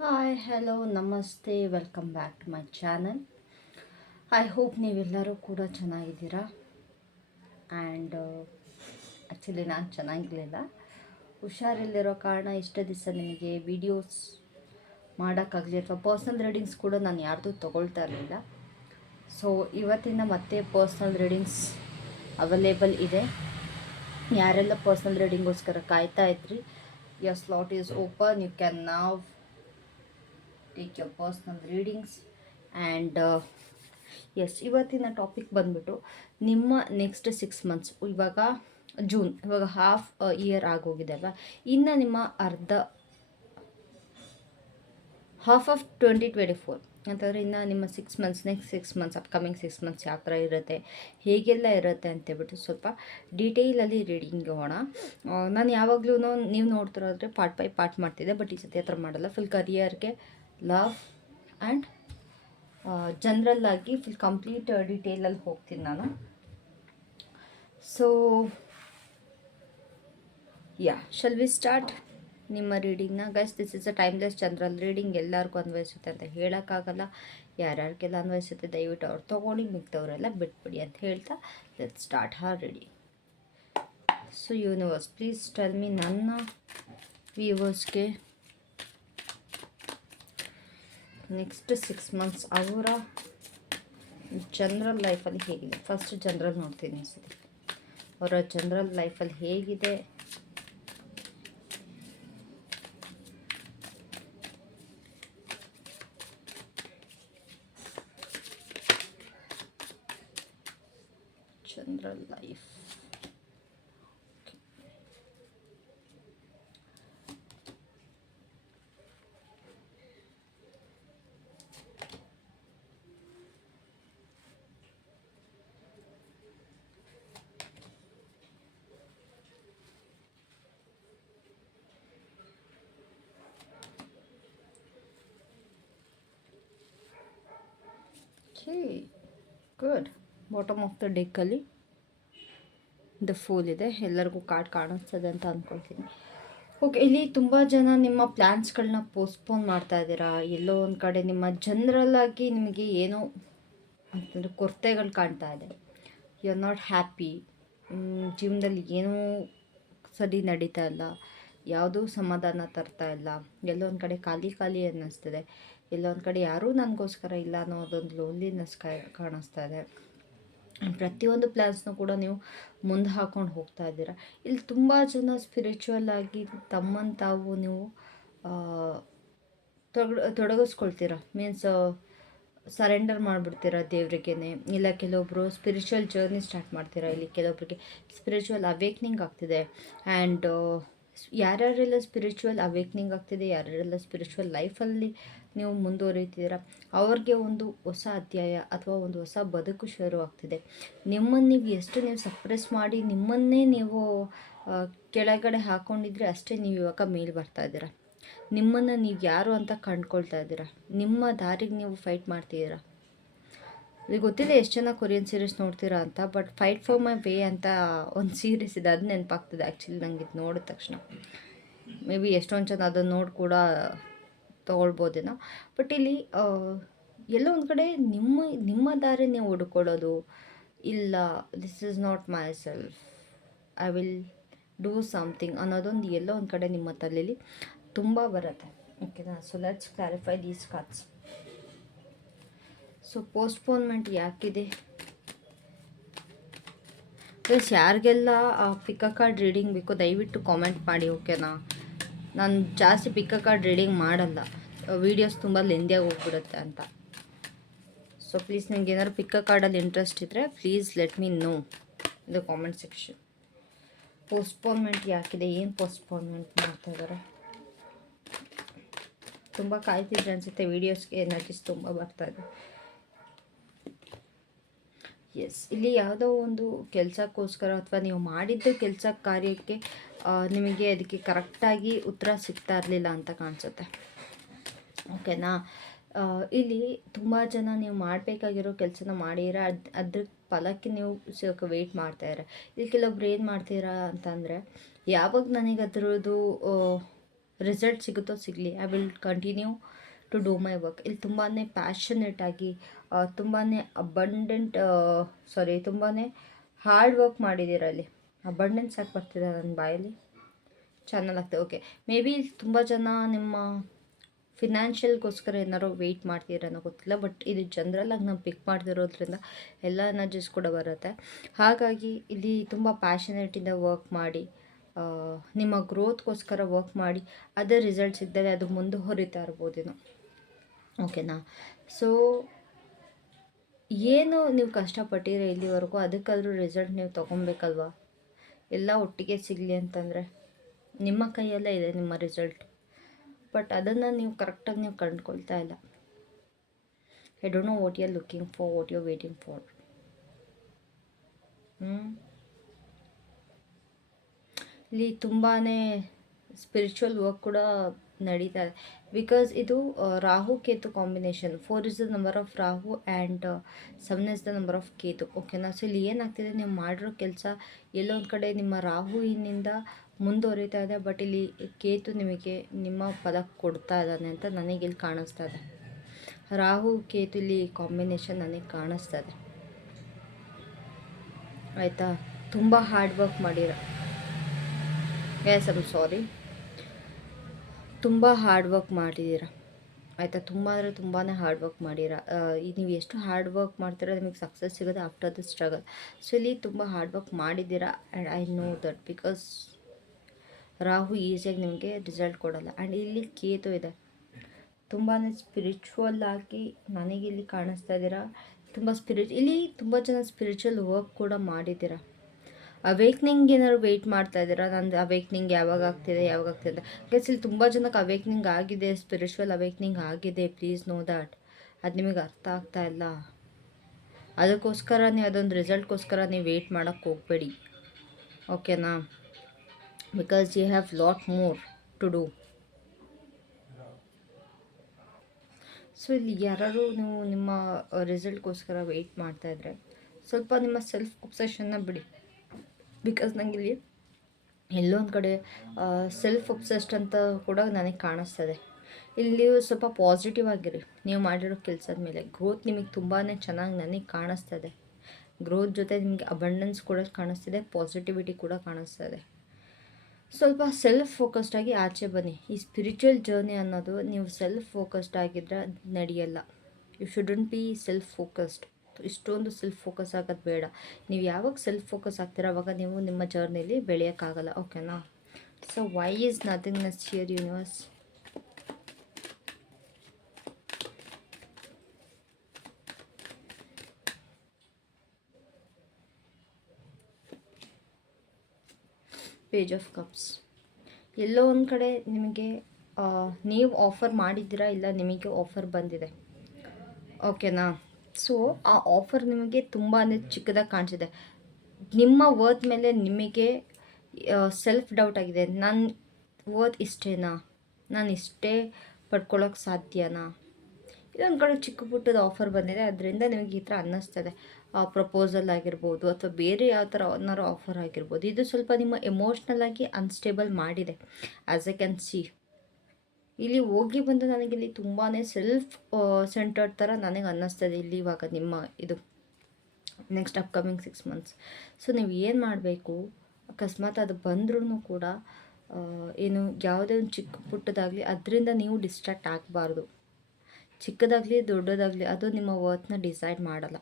Hi hello ನಮಸ್ತೆ welcome back to my channel. I hope ನೀವೆಲ್ಲರೂ ಕೂಡ ಚೆನ್ನಾಗಿದ್ದೀರಾ. ಆ್ಯಂಡ್ ಆ್ಯಕ್ಚುಲಿ ನಾನು ಚೆನ್ನಾಗಿರಲಿಲ್ಲ, ಹುಷಾರಿಲ್ಲದಿರೋ ಕಾರಣ ಇಷ್ಟು ದಿವಸ ನಿಮಗೆ ವೀಡಿಯೋಸ್ ಮಾಡೋಕ್ಕಾಗಲಿ ಅಥವಾ ಪರ್ಸ್ನಲ್ ರೀಡಿಂಗ್ಸ್ ಕೂಡ ನಾನು ಯಾರ್ದು ತೊಗೊಳ್ತಾ ಇರಲಿಲ್ಲ. ಸೊ ಇವತ್ತಿನ ಮತ್ತೆ ಪರ್ಸ್ನಲ್ ರೀಡಿಂಗ್ಸ್ ಅವೈಲೇಬಲ್ ಇದೆ. ಯಾರೆಲ್ಲ ಪರ್ಸ್ನಲ್ ರೀಡಿಂಗೋಸ್ಕರ ಕಾಯ್ತಾ ಇದ್ರಿ, your slot is open. You can now take your personal readings. And yes, ಇವತ್ತಿನ ಟಾಪಿಕ್ ಬಂದ್ಬಿಟ್ಟು ನಿಮ್ಮ ನೆಕ್ಸ್ಟ್ 6 ಮಂತ್ಸ್. ಇವಾಗ ಜೂನ್, ಇವಾಗ ಹಾಫ್ ಇಯರ್ ಆಗೋಗಿದೆ ಅಲ್ವಾ. ಇನ್ನು ನಿಮ್ಮ ಹಾಫ್ ಆಫ್ 2024 ಅಂತಂದರೆ ಇನ್ನು ನಿಮ್ಮ 6 months, next 6 months, upcoming 6 months ಯಾವ ಥರ ಇರುತ್ತೆ, ಹೇಗೆಲ್ಲ ಇರುತ್ತೆ ಅಂತೇಳ್ಬಿಟ್ಟು ಸ್ವಲ್ಪ ಡೀಟೇಲಲ್ಲಿ ರೀಡಿಂಗ್ ಹೋಗೋಣ. ನಾನು ಯಾವಾಗಲೂ ನೀವು ನೋಡ್ತಿರೋದ್ರೆ ಪಾರ್ಟ್ ಬೈ ಪಾರ್ಟ್ ಮಾಡ್ತಿದ್ದೆ, ಬಟ್ ಈ ಸತಿ ಆ ಥರ ಮಾಡಲ್ಲ. ಫುಲ್ ಕರಿಯರ್ಗೆ, ಲವ್ ಆ್ಯಂಡ್ ಜನರಲ್ ಆಗಿ ಫುಲ್ ಕಂಪ್ಲೀಟ್ ಡೀಟೇಲಲ್ಲಿ ಹೋಗ್ತೀನಿ ನಾನು. ಸೊ ಶಲ್ ವಿ ಸ್ಟಾರ್ಟ್ ನಿಮ್ಮ ರೀಡಿಂಗ್ನ guys. This is a timeless general reading. ಎಲ್ಲರಿಗೂ ಅನ್ವಯಿಸುತ್ತೆ ಅಂತ ಹೇಳೋಕ್ಕಾಗಲ್ಲ. ಯಾರ್ಯಾರಿಗೆಲ್ಲ ಅನ್ವಯಿಸುತ್ತೆ ದಯವಿಟ್ಟು ಅವ್ರು ತೊಗೊಂಡು ಮಿಗ್ದವರೆಲ್ಲ ಬಿಟ್ಬಿಡಿ ಅಂತ ಹೇಳ್ತಾ let start Har reading. So universe, please tell ಮಿ, ನನ್ನ ವ್ಯೂವರ್ಸ್ಗೆ ನೆಕ್ಸ್ಟ್ 6 ಮಂತ್ಸ್ ಅವರ ಜನರಲ್ ಲೈಫಲ್ಲಿ ಹೇಗಿದೆ. ಫಸ್ಟ್ ಜನರಲ್ ನೋಡ್ತೀನಿ ಈ ಸತಿ. ಅವರ ಜನರಲ್ ಲೈಫಲ್ಲಿ ಹೇಗಿದೆ, general life. Good. Bottom of the ಡೆಕ್ಕಲ್ಲಿ ದ ಫೂಲ್ ಇದೆ. ಎಲ್ಲರಿಗೂ ಕಾರ್ಡ್ ಕಾಣಿಸ್ತದೆ ಅಂತ ಅಂದ್ಕೊಳ್ತೀನಿ. ಓಕೆ, ಇಲ್ಲಿ ತುಂಬ ಜನ ನಿಮ್ಮ ಪ್ಲ್ಯಾನ್ಸ್ಗಳನ್ನ ಪೋಸ್ಟ್ಪೋನ್ ಮಾಡ್ತಾ ಇದ್ದೀರಾ. ಎಲ್ಲೋ ಒಂದು ಕಡೆ ನಿಮ್ಮ ಜನರಲ್ಲಾಗಿ ನಿಮಗೆ ಏನೋ ಅಂತಂದರೆ ಕೊರತೆಗಳು ಕಾಣ್ತಾ ಇದೆ. You are not happy. ಜೀವನದಲ್ಲಿ ಏನೂ ಸರಿ ನಡೀತಾ ಇಲ್ಲ, ಯಾವುದೂ ಸಮಾಧಾನ ತರ್ತಾ ಇಲ್ಲ. ಎಲ್ಲೋ ಒಂದು ಕಡೆ ಖಾಲಿ ಖಾಲಿ ಅನ್ನಿಸ್ತದೆ. ಎಲ್ಲೋ ಒಂದು ಕಡೆ ಯಾರೂ ನನಗೋಸ್ಕರ ಇಲ್ಲ ಅನ್ನೋದೊಂದು ಲೋನ್ಲಿನೆಸ್ ಕಾಣಿಸ್ತಾ ಇದೆ. ಪ್ರತಿಯೊಂದು ಪ್ಲ್ಯಾನ್ಸ್ನೂ ಕೂಡ ನೀವು ಮುಂದೆ ಹಾಕ್ಕೊಂಡು ಹೋಗ್ತಾ ಇದ್ದೀರಾ. ಇಲ್ಲಿ ತುಂಬ ಜನ ಸ್ಪಿರಿಚುವಲ್ ಆಗಿ ತಮ್ಮನ್ನು ತಾವು ನೀವು ತೊಡಗಿಸ್ಕೊಳ್ತೀರಾ. Means surrender ಮಾಡಿಬಿಡ್ತೀರಾ ದೇವ್ರಿಗೇನೆ. ಇಲ್ಲ ಕೆಲವೊಬ್ಬರು ಸ್ಪಿರಿಚುವಲ್ ಜರ್ನಿ ಸ್ಟಾರ್ಟ್ ಮಾಡ್ತೀರಾ. ಇಲ್ಲಿ ಕೆಲವೊಬ್ಬರಿಗೆ ಸ್ಪಿರಿಚುವಲ್ ಅವೇಕ್ನಿಂಗ್ ಆಗ್ತಿದೆ. ಆ್ಯಂಡ್ ಯಾರ್ಯಾರೆಲ್ಲ ಸ್ಪಿರಿಚುವಲ್ ಅವೇಕ್ನಿಂಗ್ ಆಗ್ತಿದೆ, ಯಾರ್ಯಾರೆಲ್ಲ ಸ್ಪಿರಿಚುವಲ್ ಲೈಫಲ್ಲಿ ನೀವು ಮುಂದುವರಿತೀರಾ, ಅವ್ರಿಗೆ ಒಂದು ಹೊಸ ಅಧ್ಯಾಯ ಅಥವಾ ಒಂದು ಹೊಸ ಬದುಕು ಶುರು ಆಗ್ತಿದೆ. ನಿಮ್ಮನ್ನು ನೀವು ಸಪ್ರೆಸ್ ಮಾಡಿ ನಿಮ್ಮನ್ನೇ ನೀವು ಕೆಳಗಡೆ ಹಾಕ್ಕೊಂಡಿದ್ರೆ ಅಷ್ಟೇ ನೀವು ಇವಾಗ ಮೇಲೆ ಬರ್ತಾ ಇದ್ದೀರಾ. ನಿಮ್ಮನ್ನು ನೀವು ಯಾರು ಅಂತ ಕಂಡ್ಕೊಳ್ತಾ ಇದ್ದೀರಾ. ನಿಮ್ಮ ದಾರಿಗೆ ನೀವು ಫೈಟ್ ಮಾಡ್ತಿದ್ದೀರಾ. ಇದು ಗೊತ್ತಿಲ್ಲ ಎಷ್ಟು ಜನ ಕೊರಿಯನ್ ಸೀರೀಸ್ ನೋಡ್ತೀರಾ ಅಂತ, but fight for my way ಅಂತ ಒಂದು ಸೀರೀಸ್ ಇದೆ, ಅದು ನೆನಪಾಗ್ತದೆ ಆ್ಯಕ್ಚುಲಿ ನಂಗೆ ಇದು ನೋಡಿದ ತಕ್ಷಣ. ಮೇ ಬಿ ಎಷ್ಟೊಂದು ಜನ ಅದನ್ನು ನೋಡಿ ಕೂಡ ತೊಗೊಳ್ಬೋದೇನೋ. ಬಟ್ ಇಲ್ಲಿ ಎಲ್ಲೋ ಒಂದು ಕಡೆ ನಿಮ್ಮ ದಾರಿ ನೀವು ಹುಡ್ಕೊಳ್ಳೋದು, ಇಲ್ಲ this is not myself, I will do something ಅನ್ನೋದೊಂದು ಎಲ್ಲೋ ಒಂದು ಕಡೆ ನಿಮ್ಮ ತಲೆಯಲ್ಲಿ ತುಂಬ ಬರುತ್ತೆ. ಓಕೆನಾ? So let's clarify these cards. So postponement ಯಾಕಿದೆ ಪ್ಲಸ್ ಯಾರಿಗೆಲ್ಲ ಪಿಕ್ಕ ಕಾರ್ಡ್ ರೀಡಿಂಗ್ ಬೇಕು ದಯವಿಟ್ಟು ಕಾಮೆಂಟ್ ಮಾಡಿ. ಓಕೆನಾ? ನಾನು ಜಾಸ್ತಿ ಪಿಕ್ಕ ಕಾರ್ಡ್ ರೀಡಿಂಗ್ ಮಾಡಲ್ಲ, ವೀಡಿಯೋಸ್ ತುಂಬ ಲೆಂದಿಯಾಗಿ ಹೋಗ್ಬಿಡುತ್ತೆ ಅಂತ. ಸೊ ಪ್ಲೀಸ್ ನಿಮ್ಗೆ ಏನಾದ್ರು ಪಿಕ್ಕ ಕಾರ್ಡಲ್ಲಿ ಇಂಟ್ರೆಸ್ಟ್ ಇದ್ದರೆ please let me know in the comment section. Postponement ಯಾಕಿದೆ, ಏನು ಪೋಸ್ಟ್ಪೋನ್ಮೆಂಟ್ ಮಾಡ್ತಾ ಇದ್ದಾರೆ? ತುಂಬ ಕಾಯ್ತಿದ್ರೆ ಅನಿಸುತ್ತೆ, ವೀಡಿಯೋಸ್ಗೆ ಎನರ್ಜೀಸ್ ತುಂಬ ಬರ್ತಾಯಿದೆ. ಎಸ್, ಇಲ್ಲಿ ಯಾವುದೋ ಒಂದು ಕೆಲಸಕ್ಕೋಸ್ಕರ ಅಥವಾ ನೀವು ಮಾಡಿದ್ದ ಕೆಲಸ ಕಾರ್ಯಕ್ಕೆ ನಿಮಗೆ ಅದಕ್ಕೆ ಕರೆಕ್ಟಾಗಿ ಉತ್ತರ ಸಿಗ್ತಾ ಇರಲಿಲ್ಲ ಅಂತ ಕಾಣಿಸುತ್ತೆ. ಓಕೆನಾ? ಇಲ್ಲಿ ತುಂಬ ಜನ ನೀವು ಮಾಡಬೇಕಾಗಿರೋ ಕೆಲಸನ ಮಾಡಿರ, ಅದ್ರ ಫಲಕ್ಕೆ ನೀವು ವೆಯ್ಟ್ ಮಾಡ್ತಾಯಿರ. ಇಲ್ಲಿ ಕೆಲವೊಬ್ರು ಏನು ಮಾಡ್ತೀರಾ ಅಂತಂದರೆ, ಯಾವಾಗ ನನಗೆ ಅದರದ್ದು ರಿಸಲ್ಟ್ ಸಿಗುತ್ತೋ ಸಿಗಲಿ, I will continue to do my work. ಇಲ್ಲಿ ತುಂಬಾ ಪ್ಯಾಷನೇಟ್ ಆಗಿ ತುಂಬಾ ಅಬಂಡೆಂಟ್ ತುಂಬಾ ಹಾರ್ಡ್ ವರ್ಕ್ ಮಾಡಿದ್ದೀರ. ಅಲ್ಲಿ ಅಬಂಡೆನ್ಸ್ ಆಗಿ ಬರ್ತಿದೆ ನನ್ನ ಬಾಯಲ್ಲಿ, ಚೆನ್ನಾಗಾಗ್ತದೆ. ಓಕೆ, ಮೇ ಬಿ ತುಂಬ ಜನ ನಿಮ್ಮ ಫಿನಾನ್ಷಿಯಲ್ಗೋಸ್ಕರ ಏನಾರು ವೆಯ್ಟ್ ಮಾಡ್ತೀರೇನೋ ಗೊತ್ತಿಲ್ಲ, ಬಟ್ ಇದು ಜನರಲ್ಲಾಗಿ ನಾನು ಪಿಕ್ ಮಾಡ್ತಿರೋದ್ರಿಂದ ಎಲ್ಲ ಎನರ್ಜೀಸ್ ಕೂಡ ಬರುತ್ತೆ. ಹಾಗಾಗಿ ಇಲ್ಲಿ ತುಂಬ ಪ್ಯಾಷನೇಟಿಂದ ವರ್ಕ್ ಮಾಡಿ, ನಿಮ್ಮ ಗ್ರೋತ್ಗೋಸ್ಕರ ವರ್ಕ್ ಮಾಡಿ, ಅದೇ ರಿಸಲ್ಟ್ ಸಿಗ್ತದೆ, ಅದು ಮುಂದುವರಿತಾ ಇರ್ಬೋದೇನೋ. ಓಕೆನಾ? ಸೊ ಏನು ನೀವು ಕಷ್ಟಪಟ್ಟಿರೋ ಇಲ್ಲಿವರೆಗೂ, ಅದಕ್ಕಾದರೂ ರಿಸಲ್ಟ್ ನೀವು ತೊಗೊಬೇಕಲ್ವಾ? ಎಲ್ಲ ಒಟ್ಟಿಗೆ ಸಿಗಲಿ ಅಂತಂದರೆ ನಿಮ್ಮ ಕೈಯಲ್ಲೇ ಇದೆ ನಿಮ್ಮ ರಿಸಲ್ಟ್, ಬಟ್ ಅದನ್ನು ನೀವು ಕರೆಕ್ಟಾಗಿ ನೀವು ಕಂಡುಕೊಳ್ತಾ ಇಲ್ಲ. I don't know what you are looking for, what you are waiting for. ಇಲ್ಲಿ ತುಂಬಾ ಸ್ಪಿರಿಚುವಲ್ ವರ್ಕ್ ಕೂಡ ನಡೀತಾ ಇದೆ. ಬಿಕಾಸ್ ಇದು Rahu Ketu combination. 4 is the number of Rahu and 7 is the number of Ketu. ಓಕೆನಾ? ಸೊ ಇಲ್ಲಿ ಏನಾಗ್ತಿದೆ, ನೀವು ಮಾಡಿರೋ ಕೆಲಸ ಎಲ್ಲೋ ಒಂದು ಕಡೆ ನಿಮ್ಮ ರಾಹುವಿನಿಂದ ಮುಂದುವರಿತಾ ಇದೆ, ಬಟ್ ಇಲ್ಲಿ ಕೇತು ನಿಮಗೆ ನಿಮ್ಮ ಫಲ ಕೊಡ್ತಾ ಇದ್ದಾನೆ ಅಂತ ನನಗಿಲ್ಲಿ ಕಾಣಿಸ್ತಾ ಇದೆ. ರಾಹು ಕೇತು ಇಲ್ಲಿ ಕಾಂಬಿನೇಷನ್ ನನಗೆ ಕಾಣಿಸ್ತಾ ಇದೆ. ಆಯಿತಾ? ತುಂಬ ಹಾರ್ಡ್ ವರ್ಕ್ ಮಾಡಿರ. ಎಸ್, ಐಮ್ ಸಾರಿ, ತುಂಬ ಹಾರ್ಡ್ ವರ್ಕ್ ಮಾಡಿದ್ದೀರ. ಆಯಿತಾ? ತುಂಬ ಅಂದರೆ ತುಂಬಾ ಹಾರ್ಡ್ ವರ್ಕ್ ಮಾಡಿರ. ನೀವು ಎಷ್ಟು ಹಾರ್ಡ್ ವರ್ಕ್ ಮಾಡ್ತೀರಾ ನಿಮಗೆ ಸಕ್ಸಸ್ ಸಿಗೋದು ಆಫ್ಟರ್ ದ ಸ್ಟ್ರಗಲ್. ಸೊ ಇಲ್ಲಿ ತುಂಬ ಹಾರ್ಡ್ ವರ್ಕ್ ಮಾಡಿದ್ದೀರಾ and I know that, because Rahu ಈಸಿಯಾಗಿ ನಿಮಗೆ ರಿಸಲ್ಟ್ ಕೊಡೋಲ್ಲ. ಆ್ಯಂಡ್ ಇಲ್ಲಿ ಕೇತು ಇದೆ, ತುಂಬಾ ಸ್ಪಿರಿಚುವಲ್ ಆಗಿ ನನಗಿಲ್ಲಿ ಕಾಣಿಸ್ತಾ ಇದ್ದೀರಾ. ಇಲ್ಲಿ ತುಂಬ ಜನ ಸ್ಪಿರಿಚುವಲ್ ವರ್ಕ್ ಕೂಡ ಮಾಡಿದ್ದೀರಾ. ಅವೇಕ್ನಿಂಗ್ ಏನಾದ್ರು ವೆಯ್ಟ್ ಮಾಡ್ತಾ ಇದ್ದೀರಾ, ನಂದು ಅವೇಕ್ನಿಂಗ್ ಯಾವಾಗ ಆಗ್ತಿದೆ ಅಂತ. ಬಿಕಾಸ್ ಇಲ್ಲಿ ತುಂಬ ಜನಕ್ಕೆ ಅವೇಕ್ನಿಂಗ್ ಆಗಿದೆ, ಸ್ಪಿರಿಚುವಲ್ ಅವೇಕ್ನಿಂಗ್ ಆಗಿದೆ. Please know that. ಅದು ನಿಮಗೆ ಅರ್ಥ ಆಗ್ತಾ ಇಲ್ಲ. ಅದಕ್ಕೋಸ್ಕರ ನೀವು ಅದೊಂದು ರಿಸಲ್ಟ್ಗೋಸ್ಕರ ನೀವು ವೆಯ್ಟ್ ಮಾಡೋಕ್ಕೆ ಹೋಗಬೇಡಿ. ಓಕೆನಾ? Because you have lot more to do. So ಇಲ್ಲಿ ಯಾರು ನೀವು ನಿಮ್ಮ ರಿಸಲ್ಟ್ಗೋಸ್ಕರ ವೆಯ್ಟ್ ಮಾಡ್ತಾಯಿದ್ರೆ ಸ್ವಲ್ಪ ನಿಮ್ಮ ಸೆಲ್ಫ್ ಒಬ್ಸೆಷನ್ನ ಬಿಡಿ. ಬಿಕಾಸ್ ನನಗಿಲ್ಲಿ ಎಲ್ಲೊಂದು ಕಡೆ ಸೆಲ್ಫ್ ಒಬ್ಸೆಸ್ಡ್ ಅಂತ ಕೂಡ ನನಗೆ ಕಾಣಿಸ್ತದೆ. ಇಲ್ಲಿ ಸ್ವಲ್ಪ ಪಾಸಿಟಿವ್ ಆಗಿರಿ ನೀವು ಮಾಡಿರೋ ಕೆಲಸದ ಮೇಲೆ. ಗ್ರೋತ್ ನಿಮಗೆ ತುಂಬಾ ಚೆನ್ನಾಗಿ ನನಗೆ ಕಾಣಿಸ್ತದೆ. ಗ್ರೋತ್ ಜೊತೆ ನಿಮಗೆ ಅಬಂಡೆನ್ಸ್ ಕೂಡ ಕಾಣಿಸ್ತಿದೆ, ಪಾಸಿಟಿವಿಟಿ ಕೂಡ ಕಾಣಿಸ್ತದೆ. ಸ್ವಲ್ಪ ಸೆಲ್ಫ್ ಫೋಕಸ್ಡ್ ಆಗಿ ಆಚೆ ಬನ್ನಿ. ಈ ಸ್ಪಿರಿಚುವಲ್ ಜರ್ನಿ ಅನ್ನೋದು ನೀವು ಸೆಲ್ಫ್ ಫೋಕಸ್ಡ್ ಆಗಿದ್ದರೆ ನಡೆಯಲ್ಲ. You shouldn't be self focused. ಇಷ್ಟೊಂದು ಸೆಲ್ಫ್ ಫೋಕಸ್ ಆಗೋದು ಬೇಡ. ನೀವು ಯಾವಾಗ ಸೆಲ್ಫ್ ಫೋಕಸ್ ಆಗ್ತೀರ ಅವಾಗ ನೀವು ನಿಮ್ಮ ಜರ್ನಿಲಿ ಬೆಳೆಯೋಕ್ಕಾಗಲ್ಲ. ಓಕೆನಾ? So why is nothingness here universe? Page of cups. ಎಲ್ಲೋ ಒಂದು ಕಡೆ ನಿಮಗೆ ನೀವು ಆಫರ್ ಮಾಡಿದ್ದೀರಾ, ಇಲ್ಲ ನಿಮಗೆ ಆಫರ್ ಬಂದಿದೆ. ಓಕೆನಾ? ಸೊ ಆ ಆಫರ್ ನಿಮಗೆ ತುಂಬಾ ಚಿಕ್ಕದಾಗಿ ಕಾಣಿಸಿದೆ. ನಿಮ್ಮ ವರ್ತ್ ಮೇಲೆ ನಿಮಗೆ ಸೆಲ್ಫ್ ಡೌಟ್ ಆಗಿದೆ. ನನ್ನ ವರ್ತ್ ಇಷ್ಟೇನಾ, ನಾನು ಇಷ್ಟೇ ಪಡ್ಕೊಳ್ಳೋಕೆ ಸಾಧ್ಯನಾ? ಇದೊಂದು ಕಡೆ ಚಿಕ್ಕ ಪುಟ್ಟದ ಆಫರ್ ಬಂದಿದೆ, ಅದರಿಂದ ನಿಮಗೆ ಈ ಥರ ಅನ್ನಿಸ್ತದೆ. ಪ್ರಪೋಸಲ್ ಆಗಿರ್ಬೋದು ಅಥವಾ ಬೇರೆ ಯಾವ ಥರ ಏನಾರು ಆಫರ್ ಆಗಿರ್ಬೋದು. ಇದು ಸ್ವಲ್ಪ ನಿಮ್ಮ ಎಮೋಷ್ನಲ್ ಆಗಿ ಅನ್ಸ್ಟೇಬಲ್ ಮಾಡಿದೆ, ಆ್ಯಸ್ ಐ ಕ್ಯಾನ್ ಸಿ. ಇಲ್ಲಿ ಹೋಗಿ ಬಂದು ನನಗಿಲ್ಲಿ ತುಂಬಾ ಸೆಲ್ಫ್ ಸೆಂಟರ್ಡ್ ಥರ ನನಗೆ ಅನ್ನಿಸ್ತದೆ ಇಲ್ಲಿ ಇವಾಗ ನಿಮ್ಮ ಇದು ನೆಕ್ಸ್ಟ್ ಅಪ್ಕಮಿಂಗ್ 6 months. ಸೊ ನೀವು ಏನು ಮಾಡಬೇಕು, ಅಕಸ್ಮಾತ್ ಅದು ಬಂದ್ರೂ ಕೂಡ ಏನು ಯಾವುದೇ ಒಂದು ಚಿಕ್ಕ ಪುಟ್ಟದಾಗಲಿ ಅದರಿಂದ ನೀವು ಡಿಸ್ಟ್ರಾಕ್ಟ್ ಆಗಬಾರ್ದು. ಚಿಕ್ಕದಾಗಲಿ ದೊಡ್ಡದಾಗಲಿ ಅದು ನಿಮ್ಮ ವರ್ತ್ನ ಡಿಸೈಡ್ ಮಾಡಲ್ಲ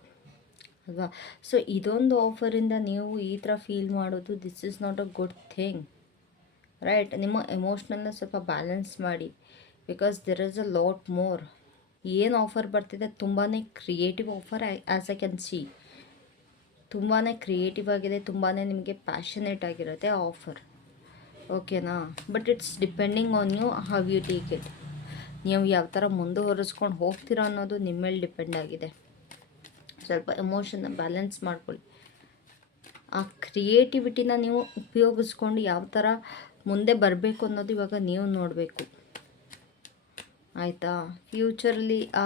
ಅಲ್ವಾ? ಸೊ ಇದೊಂದು ಆಫರಿಂದ ನೀವು ಈ ಥರ ಫೀಲ್ ಮಾಡೋದು, this is not a good thing, right? ನಿಮ್ಮ ಎಮೋಷ್ನಲ್ನ ಸ್ವಲ್ಪ ಬ್ಯಾಲೆನ್ಸ್ ಮಾಡಿ. Because there is a lot more. ಏನು ಆಫರ್ ಬರ್ತಿದೆ ತುಂಬಾ creative offer, as I can see. ತುಂಬಾ ಕ್ರಿಯೇಟಿವ್ ಆಗಿದೆ, ತುಂಬಾ ನಿಮಗೆ ಪ್ಯಾಷನೇಟ್ ಆಗಿರುತ್ತೆ ಆ ಆಫರ್. ಓಕೆನಾ? But it's depending on you, how you take it. ನೀವು ಯಾವ ಥರ ಮುಂದುವರಿಸ್ಕೊಂಡು ಹೋಗ್ತೀರಾ ಅನ್ನೋದು ನಿಮ್ಮ ಮೇಲೆ ಡಿಪೆಂಡ್ ಆಗಿದೆ. ಸ್ವಲ್ಪ ಎಮೋಷನ್ನ ಬ್ಯಾಲೆನ್ಸ್ ಮಾಡ್ಕೊಳ್ಳಿ. ಆ ಕ್ರಿಯೇಟಿವಿಟಿನ ನೀವು ಉಪಯೋಗಿಸ್ಕೊಂಡು ಯಾವ ಥರ ಮುಂದೆ ಬರಬೇಕು ಅನ್ನೋದು ಇವಾಗ ನೀವು ನೋಡಬೇಕು, ಆಯಿತಾ? ಫ್ಯೂಚರಲ್ಲಿ ಆ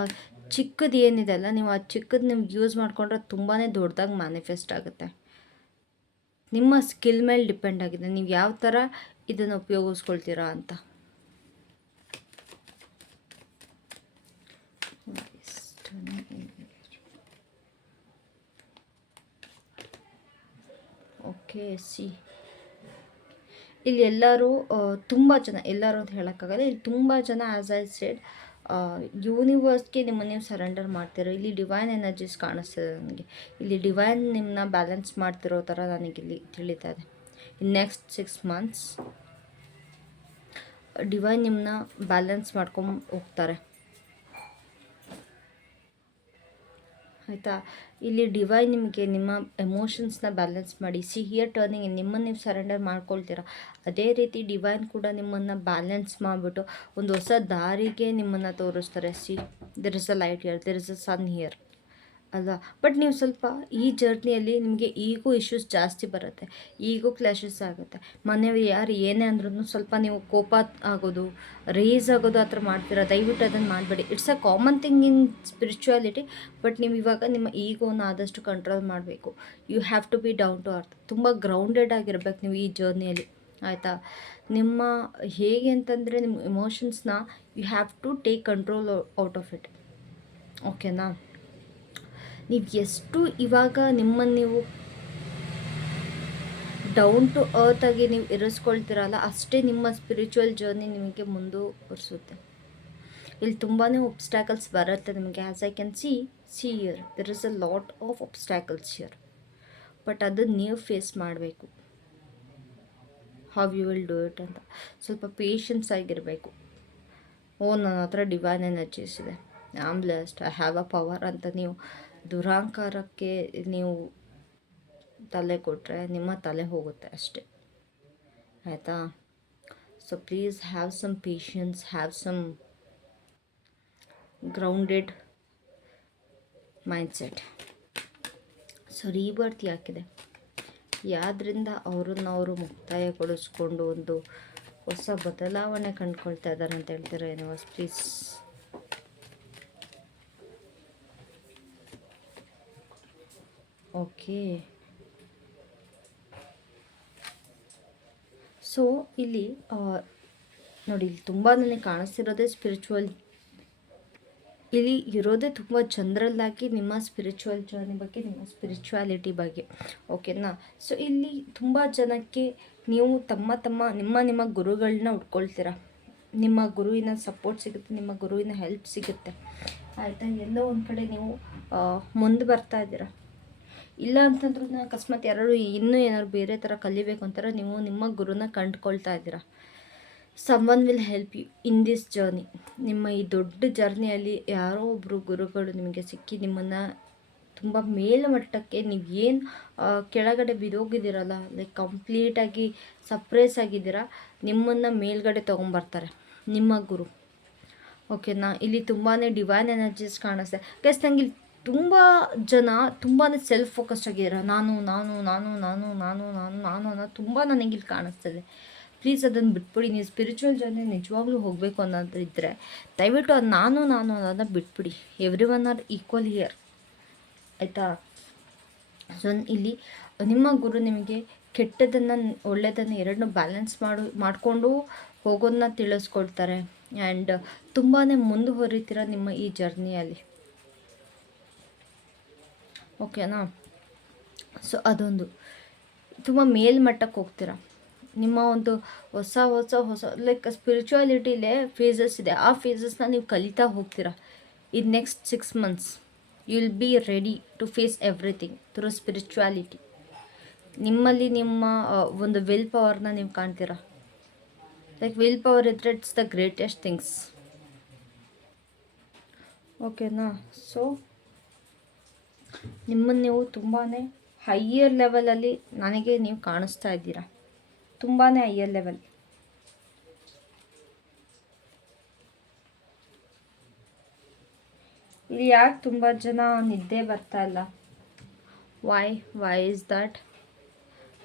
ಚಿಕ್ಕದು ಏನಿದೆ ಅಲ್ಲ, ನೀವು ಆ ಚಿಕ್ಕದು ನಿಮ್ಗೆ ಯೂಸ್ ಮಾಡಿಕೊಂಡ್ರೆ ತುಂಬಾ ದೊಡ್ಡದಾಗಿ ಮ್ಯಾನಿಫೆಸ್ಟ್ ಆಗುತ್ತೆ. ನಿಮ್ಮ ಸ್ಕಿಲ್ ಮೇಲೆ ಡಿಪೆಂಡ್ ಆಗಿದೆ ನೀವು ಯಾವ ಥರ ಇದನ್ನು ಉಪಯೋಗಿಸ್ಕೊಳ್ತೀರಾ ಅಂತ. ಓಕೆ ಸಿ ಇಲ್ಲಿ ಎಲ್ಲರೂ ತುಂಬ ಜನ, ಎಲ್ಲರೂ ಅಂತ ಹೇಳೋಕ್ಕಾಗಲ್ಲ, ಇಲ್ಲಿ ತುಂಬ ಜನ ಆ್ಯಸ್ ಐ ಸೆಡ್ ಯೂನಿವರ್ಸ್ಗೆ ನಿಮ್ಮನ್ನು ನೀವು ಸರೆಂಡರ್ ಮಾಡ್ತಿರೋ. ಇಲ್ಲಿ ಡಿವೈನ್ ಎನರ್ಜೀಸ್ ಕಾಣಿಸ್ತಿದೆ ನನಗೆ. ಇಲ್ಲಿ ಡಿವೈನ್ ನಿಮ್ಮನ್ನ ಬ್ಯಾಲೆನ್ಸ್ ಮಾಡ್ತಿರೋ ಥರ ನನಗಿಲ್ಲಿ ತಿಳಿತಾ ಇದೆ. ಇನ್ ನೆಕ್ಸ್ಟ್ 6 months ಡಿವೈನ್ ನಿಮ್ಮನ್ನ ಬ್ಯಾಲೆನ್ಸ್ ಮಾಡ್ಕೊಂಡು ಹೋಗ್ತಾರೆ, ಆಯಿತಾ. ಇಲ್ಲಿ ಡಿವೈನ್ ನಿಮಗೆ ನಿಮ್ಮ ಎಮೋಷನ್ಸ್ನ ಬ್ಯಾಲೆನ್ಸ್ ಮಾಡಿ, ಸಿ ಹಿಯರ್ ಟರ್ನಿಂಗ್, ನಿಮ್ಮನ್ನು ನೀವು ಸರೆಂಡರ್ ಮಾಡ್ಕೊಳ್ತೀರ. ಅದೇ ರೀತಿ ಡಿವೈನ್ ಕೂಡ ನಿಮ್ಮನ್ನು ಬ್ಯಾಲೆನ್ಸ್ ಮಾಡಿಬಿಟ್ಟು ಒಂದು ಹೊಸ ದಾರಿಗೆ ನಿಮ್ಮನ್ನು ತೋರಿಸ್ತಾರೆ. See there is a light here, there is a sun here ಅಲ್ವಾ. ಬಟ್ ನೀವು ಸ್ವಲ್ಪ ಈ ಜರ್ನಿಯಲ್ಲಿ ನಿಮಗೆ ಈಗೋ ಇಶ್ಯೂಸ್ ಜಾಸ್ತಿ ಬರುತ್ತೆ, ಈಗೋ ಕ್ಲಾಶಸ್ ಆಗುತ್ತೆ. ಮನೆಯವರು ಯಾರು ಏನೇ ಅಂದ್ರೂ ಸ್ವಲ್ಪ ನೀವು ಕೋಪ ಆಗೋದು, ರೇಸ್ ಆಗೋದು ಆ ಥರ ಮಾಡ್ತೀರಾ. ದಯವಿಟ್ಟು ಅದನ್ನು ಮಾಡಬೇಡಿ. It's a common thing in spirituality. But ನೀವು ಇವಾಗ ನಿಮ್ಮ ಈಗೋನ ಆದಷ್ಟು ಕಂಟ್ರೋಲ್ ಮಾಡಬೇಕು. You have to be down to earth. ತುಂಬ ಗ್ರೌಂಡೆಡ್ ಆಗಿರ್ಬೇಕು ನೀವು ಈ ಜರ್ನಿಯಲ್ಲಿ, ಆಯಿತಾ. ನಿಮ್ಮ ಹೇಗೆ ಅಂತಂದರೆ ನಿಮ್ಮ ಎಮೋಷನ್ಸ್ನ you have to take control out of it, ಓಕೆನಾ. ನೀವು ಎಷ್ಟು ಇವಾಗ ನಿಮ್ಮನ್ನು ನೀವು ಡೌನ್ ಟು ಅರ್ತ್ ಆಗಿ ನೀವು ಇರಿಸ್ಕೊಳ್ತೀರಲ್ಲ, ಅಷ್ಟೇ ನಿಮ್ಮ ಸ್ಪಿರಿಚುವಲ್ ಜರ್ನಿ ನಿಮಗೆ ಮುಂದುವರಿಸುತ್ತೆ. ಇಲ್ಲಿ ತುಂಬಾ ಒಬ್ಸ್ಟ್ಯಾಕಲ್ಸ್ ಬರುತ್ತೆ ನಿಮಗೆ. As I can see here there is a lot of obstacles here. But ಅದನ್ನು ನೀವು ಫೇಸ್ ಮಾಡಬೇಕು. How you will do it ಅಂತ ಸ್ವಲ್ಪ ಪೇಷನ್ಸ್ ಆಗಿರಬೇಕು. ನನ್ನ ಹತ್ರ ಡಿವೈನ್ ಎನರ್ಜೀಸ್ ಇದೆ, I am blessed, I have a power ಅಂತ ನೀವು ದುರಾಂಕಾರಕ್ಕೆ ನೀವು ತಲೆ ಕೊಟ್ಟರೆ ನಿಮ್ಮ ತಲೆ ಹೋಗುತ್ತೆ ಅಷ್ಟೆ, ಆಯಿತಾ. So please have some patience, have some grounded mindset. So rebirth ಯಾಕಿದೆ, ಯಾವ್ದ್ರಿಂದ ಅವರು ಮುಕ್ತಾಯಗೊಳಿಸ್ಕೊಂಡು ಒಂದು ಹೊಸ ಬದಲಾವಣೆ ಕಂಡುಕೊಳ್ತಾ ಇದ್ದಾರೆ ಅಂತ ಹೇಳ್ತಾರೆ ಯೂನಿವರ್ಸ್. Please okay. ಸೊ ಇಲ್ಲಿ ನೋಡಿ, ಇಲ್ಲಿ ತುಂಬ ನನಗೆ ಕಾಣಿಸ್ತಿರೋದೇ ಸ್ಪಿರಿಚುವಲ್. ಇಲ್ಲಿ ಇರೋದೇ ತುಂಬ ಜನರಲ್ಲಾಗಿ ನಿಮ್ಮ ಸ್ಪಿರಿಚುವಲ್ ಜರ್ನಿ ಬಗ್ಗೆ, ನಿಮ್ಮ ಸ್ಪಿರಿಚುವಾಲಿಟಿ ಬಗ್ಗೆ, ಓಕೆನಾ. ಸೊ ಇಲ್ಲಿ ತುಂಬ ಜನಕ್ಕೆ ನೀವು ನಿಮ್ಮ ಗುರುಗಳನ್ನ ಉಟ್ಕೊಳ್ತೀರ. ನಿಮ್ಮ ಗುರುವಿನ ಸಪೋರ್ಟ್ ಸಿಗುತ್ತೆ, ನಿಮ್ಮ ಗುರುವಿನ ಹೆಲ್ಪ್ ಸಿಗುತ್ತೆ, ಆಯಿತಾ. ಎಲ್ಲೋ ಒಂದು ಕಡೆ ನೀವು ಮುಂದೆ ಬರ್ತಾ ಇದ್ದೀರಾ. ಇಲ್ಲ ಅಂತಂದ್ರೂ ಅಕಸ್ಮಾತ್ ಯಾರು ಇನ್ನೂ ಏನಾದ್ರು ಬೇರೆ ಥರ ಕಲಿಬೇಕು ಅಂತಾರೆ, ನೀವು ನಿಮ್ಮ ಗುರುನ ಕಂಡುಕೊಳ್ತಾ ಇದ್ದೀರಾ. Someone will help you in this journey. ನಿಮ್ಮ ಈ ದೊಡ್ಡ ಜರ್ನಿಯಲ್ಲಿ ಯಾರೋ ಒಬ್ಬರು ಗುರುಗಳು ನಿಮಗೆ ಸಿಕ್ಕಿ ನಿಮ್ಮನ್ನು ತುಂಬ ಮೇಲ್ಮಟ್ಟಕ್ಕೆ, ನೀವು ಏನು ಕೆಳಗಡೆ ಬಿದ್ದೋಗಿದ್ದೀರಲ್ಲ, ಲೈಕ್ ಕಂಪ್ಲೀಟಾಗಿ ಸಪ್ರೇಸ್ ಆಗಿದ್ದೀರಾ, ನಿಮ್ಮನ್ನು ಮೇಲ್ಗಡೆ ತೊಗೊಂಬರ್ತಾರೆ ನಿಮ್ಮ ಗುರು, ಓಕೆನಾ. ಇಲ್ಲಿ ತುಂಬಾ ಡಿವೈನ್ ಎನರ್ಜೀಸ್ ಕಾಣಿಸ್ತೆ ಗೈಸ್. ನಂಗೆ ಇಲ್ಲಿ ತುಂಬ ಜನ ತುಂಬಾ ಸೆಲ್ಫ್ ಫೋಕಸ್ಡ್ ಆಗಿದ್ದೀರಾ. ನಾನು ಅನ್ನೋ ತುಂಬ ನನಗಿಲ್ಲಿ ಕಾಣಿಸ್ತದೆ. ಪ್ಲೀಸ್ ಅದನ್ನು ಬಿಟ್ಬಿಡಿ. ನೀವು ಸ್ಪಿರಿಚುವಲ್ ಜರ್ನಿ ನಿಜವಾಗ್ಲೂ ಹೋಗಬೇಕು ಅನ್ನೋದು ಇದ್ದರೆ ದಯವಿಟ್ಟು ಅದು ನಾನು ಅನ್ನೋದನ್ನು ಬಿಟ್ಬಿಡಿ. Every one are equal here, ಆಯಿತಾ. ಸೊ ಇಲ್ಲಿ ನಿಮ್ಮ ಗುರು ನಿಮಗೆ ಕೆಟ್ಟದನ್ನು ಒಳ್ಳೆಯದನ್ನು ಎರಡನ್ನೂ ಬ್ಯಾಲೆನ್ಸ್ ಮಾಡಿಕೊಂಡು ಹೋಗೋದನ್ನ ತಿಳಿಸ್ಕೊಳ್ತಾರೆ. ಆ್ಯಂಡ್ ತುಂಬಾ ಮುಂದುವರಿತೀರ ನಿಮ್ಮ ಈ ಜರ್ನಿಯಲ್ಲಿ, ಓಕೆನಾ. ಸೊ ಅದೊಂದು ತುಂಬ ಮೇಲ್ಮಟ್ಟಕ್ಕೆ ಹೋಗ್ತೀರಾ. ನಿಮ್ಮ ಒಂದು ಹೊಸ ಲೈಕ್ ಸ್ಪಿರಿಚುವಾಲಿಟಿಲೇ ಫೇಸಸ್ ಇದೆ, ಆ ಫೇಸಸ್ನ ನೀವು ಕಲಿತಾ ಹೋಗ್ತೀರಾ. In next 6 months you will be ready to face everything through spirituality. ನಿಮ್ಮಲ್ಲಿ ನಿಮ್ಮ ಒಂದು ವಿಲ್ ಪವರ್ನ ನೀವು ಕಾಣ್ತೀರಾ. ಲೈಕ್ ವಿಲ್ ಪವರ್ ಇದ್ರೆ ಇಟ್ಸ್ ದ ಗ್ರೇಟೆಸ್ಟ್ ಥಿಂಗ್ಸ್, ಓಕೆನಾ. ಸೊ ನಿಮ್ಮನ್ನು ನೀವು ತುಂಬಾ ಹೈಯರ್ ಲೆವೆಲಲ್ಲಿ ನನಗೆ ನೀವು ಕಾಣಿಸ್ತಾ ಇದ್ದೀರಾ, ತುಂಬಾ ಹೈಯರ್ ಲೆವೆಲ್. ಇಲ್ಲಿ ಯಾಕೆ ತುಂಬ ಜನ ನಿದ್ದೆ ಬರ್ತಾ ಇಲ್ಲ, ವೈ ಇಸ್ ದಟ್?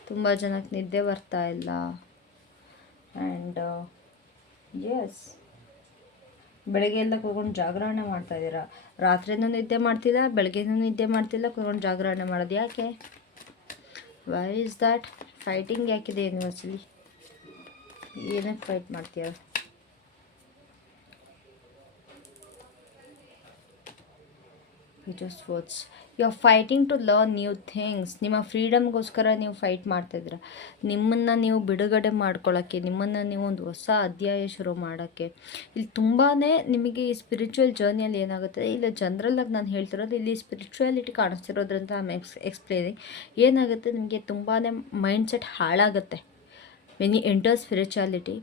ತುಂಬ ಜನಕ್ಕೆ ನಿದ್ದೆ ಬರ್ತಾ ಇಲ್ಲ. ಆ್ಯಂಡ್ ಎಸ್, ಬೆಳಗ್ಗೆ ಎಲ್ಲ ಕೂತ್ಕೊಂಡು ಜಾಗರಣೆ ಮಾಡ್ತಾ ಇದ್ದೀರಾ. ರಾತ್ರಿನೂ ನಿದ್ದೆ ಮಾಡ್ತಿಲ್ಲ, ಬೆಳಗ್ಗೆನೂ ನಿದ್ದೆ ಮಾಡ್ತಿಲ್ಲ, ಕೂತ್ಕೊಂಡು ಜಾಗರಣೆ ಮಾಡೋದು ಯಾಕೆ? Why is that? ಫೈಟಿಂಗ್ ಯಾಕಿದೆ ಯೂನಿವರ್ಸಲ್ಲಿ? ಏನಕ್ಕೆ ಫೈಟ್ ಮಾಡ್ತೀಯ? Just words you are fighting to learn new things. ನಿಮ್ಮ ಫ್ರೀಡಮ್ಗೋಸ್ಕರ ನೀವು ಫೈಟ್ ಮಾಡ್ತಾಯಿದ್ದೀರ. ನಿಮ್ಮನ್ನು ನೀವು ಬಿಡುಗಡೆ ಮಾಡ್ಕೊಳ್ಳೋಕ್ಕೆ, ನಿಮ್ಮನ್ನು ನೀವು ಒಂದು ಹೊಸ ಅಧ್ಯಾಯ ಶುರು ಮಾಡೋಕ್ಕೆ. ಇಲ್ಲಿ ತುಂಬಾ ನಿಮಗೆ ಈ ಸ್ಪಿರಿಚುವಲ್ ಜರ್ನಿಯಲ್ಲಿ ಏನಾಗುತ್ತೆ, ಇಲ್ಲ ಜನರಲ್ಲಾಗಿ ನಾನು ಹೇಳ್ತಿರೋದು, ಇಲ್ಲಿ ಸ್ಪಿರಿಚುವಾಲಿಟಿ ಕಾಣಿಸ್ತಿರೋದ್ರಿಂದ ಎಕ್ಸ್ಪ್ಲೇನಿಂಗ್ ಏನಾಗುತ್ತೆ, ನಿಮಗೆ ತುಂಬಾ ಮೈಂಡ್ಸೆಟ್ ಹಾಳಾಗುತ್ತೆ. ವೆನ್ ಯು ಎಂಟರ್ ಸ್ಪಿರಿಚುಯಾಲಿಟಿ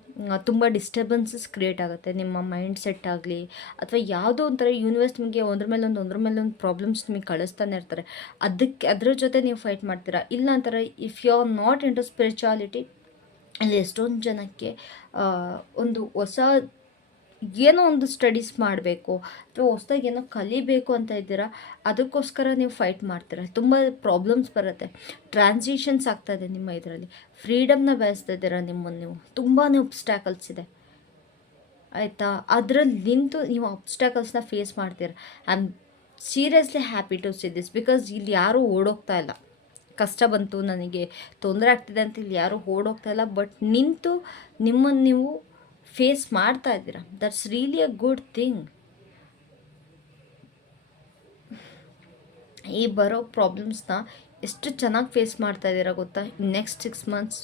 ತುಂಬ ಡಿಸ್ಟರ್ಬೆನ್ಸಸ್ ಕ್ರಿಯೇಟ್ ಆಗುತ್ತೆ. ನಿಮ್ಮ ಮೈಂಡ್ ಸೆಟ್ ಆಗಲಿ ಅಥವಾ ಯಾವುದೋ ಒಂಥರ ಯೂನಿವರ್ಸ್ ನಿಮಗೆ ಒಂದ್ರ ಮೇಲೊಂದು ಪ್ರಾಬ್ಲಮ್ಸ್ ನಿಮಗೆ ಕಳಿಸ್ತಾನೆ ಇರ್ತಾರೆ. ಅದ್ರ ಜೊತೆ ನೀವು ಫೈಟ್ ಮಾಡ್ತೀರಾ. ಇಲ್ಲ ಅಂತಾರೆ, if you are not enter spirituality, ಅಲ್ಲಿ ಎಷ್ಟೊಂದು ಜನಕ್ಕೆ ಒಂದು ಹೊಸ ಏನೋ ಒಂದು ಸ್ಟಡೀಸ್ ಮಾಡಬೇಕು ಅಥವಾ ಹೊಸ್ದಾಗಿ ಏನೋ ಕಲಿಬೇಕು ಅಂತ ಇದ್ದೀರಾ, ಅದಕ್ಕೋಸ್ಕರ ನೀವು ಫೈಟ್ ಮಾಡ್ತೀರಾ. ತುಂಬ ಪ್ರಾಬ್ಲಮ್ಸ್ ಬರುತ್ತೆ, ಟ್ರಾನ್ಸಿಷನ್ಸ್ ಆಗ್ತಾಯಿದೆ ನಿಮ್ಮ ಇದರಲ್ಲಿ, ಫ್ರೀಡಮ್ನ ಬಯಸ್ತಾ ಇದ್ದೀರಾ. ನಿಮ್ಮನ್ನು ನೀವು ತುಂಬಾ ಅಬ್ಸ್ಟ್ಯಾಕಲ್ಸ್ ಇದೆ ಆಯಿತಾ. ಅದರಲ್ಲಿ ನಿಂತು ನೀವು ಅಬ್ಸ್ಟ್ಯಾಕಲ್ಸ್ನ ಫೇಸ್ ಮಾಡ್ತೀರಾ. I am seriously happy to see this, because ಇಲ್ಲಿ ಯಾರೂ ಓಡೋಗ್ತಾ ಇಲ್ಲ. ಕಷ್ಟ ಬಂತು, ನನಗೆ ತೊಂದರೆ ಆಗ್ತಿದೆ ಅಂತ ಇಲ್ಲಿ ಯಾರೂ ಓಡೋಗ್ತಾ ಇಲ್ಲ, ಬಟ್ ನಿಂತು ನಿಮ್ಮನ್ನು ನೀವು ಫೇಸ್ ಮಾಡ್ತಾ ಇದ್ದೀರಾ. That's really a good thing. ಈ ಬರೋ ಪ್ರಾಬ್ಲಮ್ಸ್ನ ಎಷ್ಟು ಚೆನ್ನಾಗಿ ಫೇಸ್ ಮಾಡ್ತಾ ಇದ್ದೀರಾ ಗೊತ್ತಾ, next 6 months.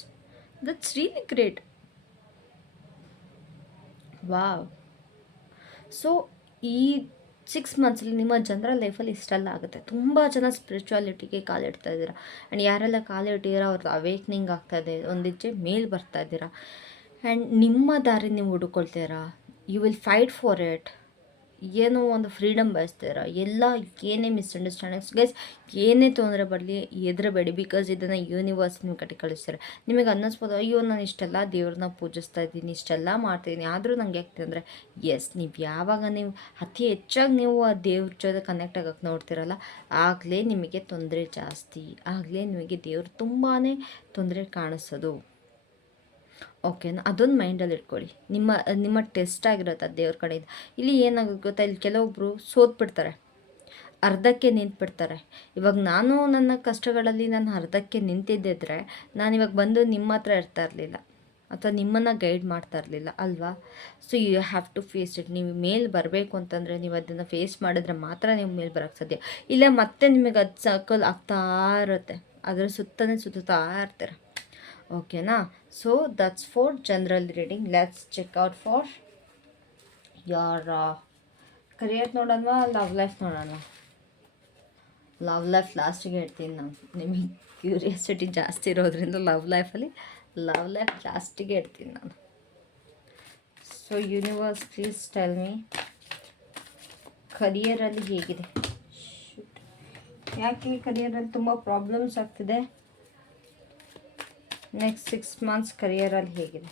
That's really great. Wow. So ಈ 6 monthsಲ್ಲಿ ನಿಮ್ಮ ಜನರ ಲೈಫಲ್ಲಿ ಇಷ್ಟೆಲ್ಲ ಆಗುತ್ತೆ. ತುಂಬ ಜನ ಸ್ಪಿರಿಚುವಾಲಿಟಿಗೆ ಕಾಲಿಡ್ತಾ ಇದ್ದೀರಾ. ಆ್ಯಂಡ್ ಯಾರೆಲ್ಲ ಕಾಲಿಟ್ಟಿದ್ದೀರಾ ಅವ್ರದ್ದು ಅವೇಕ್ನಿಂಗ್ ಆಗ್ತಾಯಿದೆ, ಒಂದು ಹೆಜ್ಜೆ ಮೇಲೆ ಬರ್ತಾ ಇದ್ದೀರಾ. ಆ್ಯಂಡ್ ನಿಮ್ಮ ದಾರಿ ನೀವು ಹುಡುಕೊಳ್ತೀರಾ. You will fight for it. ಏನೋ ಒಂದು ಫ್ರೀಡಮ್ ಬಯಸ್ತೀರಾ. ಎಲ್ಲ ಏನೇ ಮಿಸ್ಅಂಡರ್ಸ್ಟ್ಯಾಂಡಿಂಗ್ಸ್ ಗೈಸ್, ಏನೇ ತೊಂದರೆ ಬರಲಿ ಹೆದರಬೇಡಿ, ಬಿಕಾಸ್ ಇದನ್ನು ಯೂನಿವರ್ಸ್ ನೀವು ಕಟ್ಟಿ ಕಳಿಸ್ತಾರೆ. ನಿಮಗೆ ಅನ್ನಿಸ್ಬೋದು, ಅಯ್ಯೋ ನಾನು ಇಷ್ಟೆಲ್ಲ ದೇವ್ರನ್ನ ಪೂಜಿಸ್ತಾ ಇದ್ದೀನಿ, ಇಷ್ಟೆಲ್ಲ ಮಾಡ್ತೀನಿ, ಆದರೂ ನನಗೆ ಯಾಕೆ ಅಂದರೆ, ಎಸ್, ನೀವು ಯಾವಾಗ ನೀವು ಅತಿ ಹೆಚ್ಚಾಗಿ ನೀವು ಆ ದೇವ್ರ ಜೊತೆ ಕನೆಕ್ಟ್ ಆಗೋಕ್ಕೆ ನೋಡ್ತಿರಲ್ಲ, ಆಗಲೇ ನಿಮಗೆ ತೊಂದರೆ ಜಾಸ್ತಿ, ಆಗಲೇ ನಿಮಗೆ ದೇವ್ರು ತುಂಬಾ ತೊಂದರೆ ಕಾಣಿಸೋದು. ಓಕೆನಾ, ಅದೊಂದು ಮೈಂಡಲ್ಲಿ ಇಟ್ಕೊಳ್ಳಿ. ನಿಮ್ಮ ಟೆಸ್ಟ್ ಆಗಿರುತ್ತೆ ಅದು ದೇವ್ರ ಕಡೆಯಿಂದ. ಇಲ್ಲಿ ಏನಾಗುತ್ತೆ ಗೊತ್ತಾ, ಇಲ್ಲಿ ಕೆಲವೊಬ್ಬರು ಸೋತ್ಬಿಡ್ತಾರೆ, ಅರ್ಧಕ್ಕೆ ನಿಂತುಬಿಡ್ತಾರೆ. ಇವಾಗ ನಾನು ನನ್ನ ಕಷ್ಟಗಳಲ್ಲಿ ನಾನು ಅರ್ಧಕ್ಕೆ ನಿಂತಿದ್ದಿದ್ರೆ ನಾನಿವಾಗ ಬಂದು ನಿಮ್ಮ ಹತ್ರ ಇರ್ತಾ ಇರಲಿಲ್ಲ, ಅಥವಾ ನಿಮ್ಮನ್ನು ಗೈಡ್ ಮಾಡ್ತಾ ಇರಲಿಲ್ಲ ಅಲ್ವಾ. So you have to face it. ನೀವು ಮೇಲೆ ಬರಬೇಕು ಅಂತಂದರೆ ನೀವು ಅದನ್ನು ಫೇಸ್ ಮಾಡಿದ್ರೆ ಮಾತ್ರ ನೀವು ಮೇಲೆ ಬರೋಕ್ಕೆ ಸಾಧ್ಯ. ಇಲ್ಲ ಮತ್ತೆ ನಿಮಗೆ ಅದು ಸರ್ಕಲ್ ಆಗ್ತಾ ಇರುತ್ತೆ, ಅದರ ಸುತ್ತನೇ ಸುತ್ತಾ ಇರ್ತೀರ. ಓಕೆನಾ. So that's for general reading. Let's check out for your career ನೋಡೋಣವಾ, ಲವ್ ಲೈಫ್ ನೋಡೋಣ. ಲವ್ ಲೈಫ್ ಲಾಸ್ಟಿಗೆ ಹೇಳ್ತೀನಿ ನಾನು, ನಿಮಗೆ ಕ್ಯೂರಿಯಾಸಿಟಿ ಜಾಸ್ತಿ ಇರೋದ್ರಿಂದ ಲವ್ ಲೈಫ್ ಲಾಸ್ಟಿಗೆ ಹೇಳ್ತೀನಿ ನಾನು. So universe please tell me, ಕರಿಯರಲ್ಲಿ ಹೇಗಿದೆ. ಯಾಕೆ ಕರಿಯರಲ್ಲಿ ತುಂಬ ಪ್ರಾಬ್ಲಮ್ಸ್ ಆಗ್ತಿದೆ, ನೆಕ್ಸ್ಟ್ 6 months ಕರಿಯರಲ್ಲಿ ಹೇಗಿದೆ.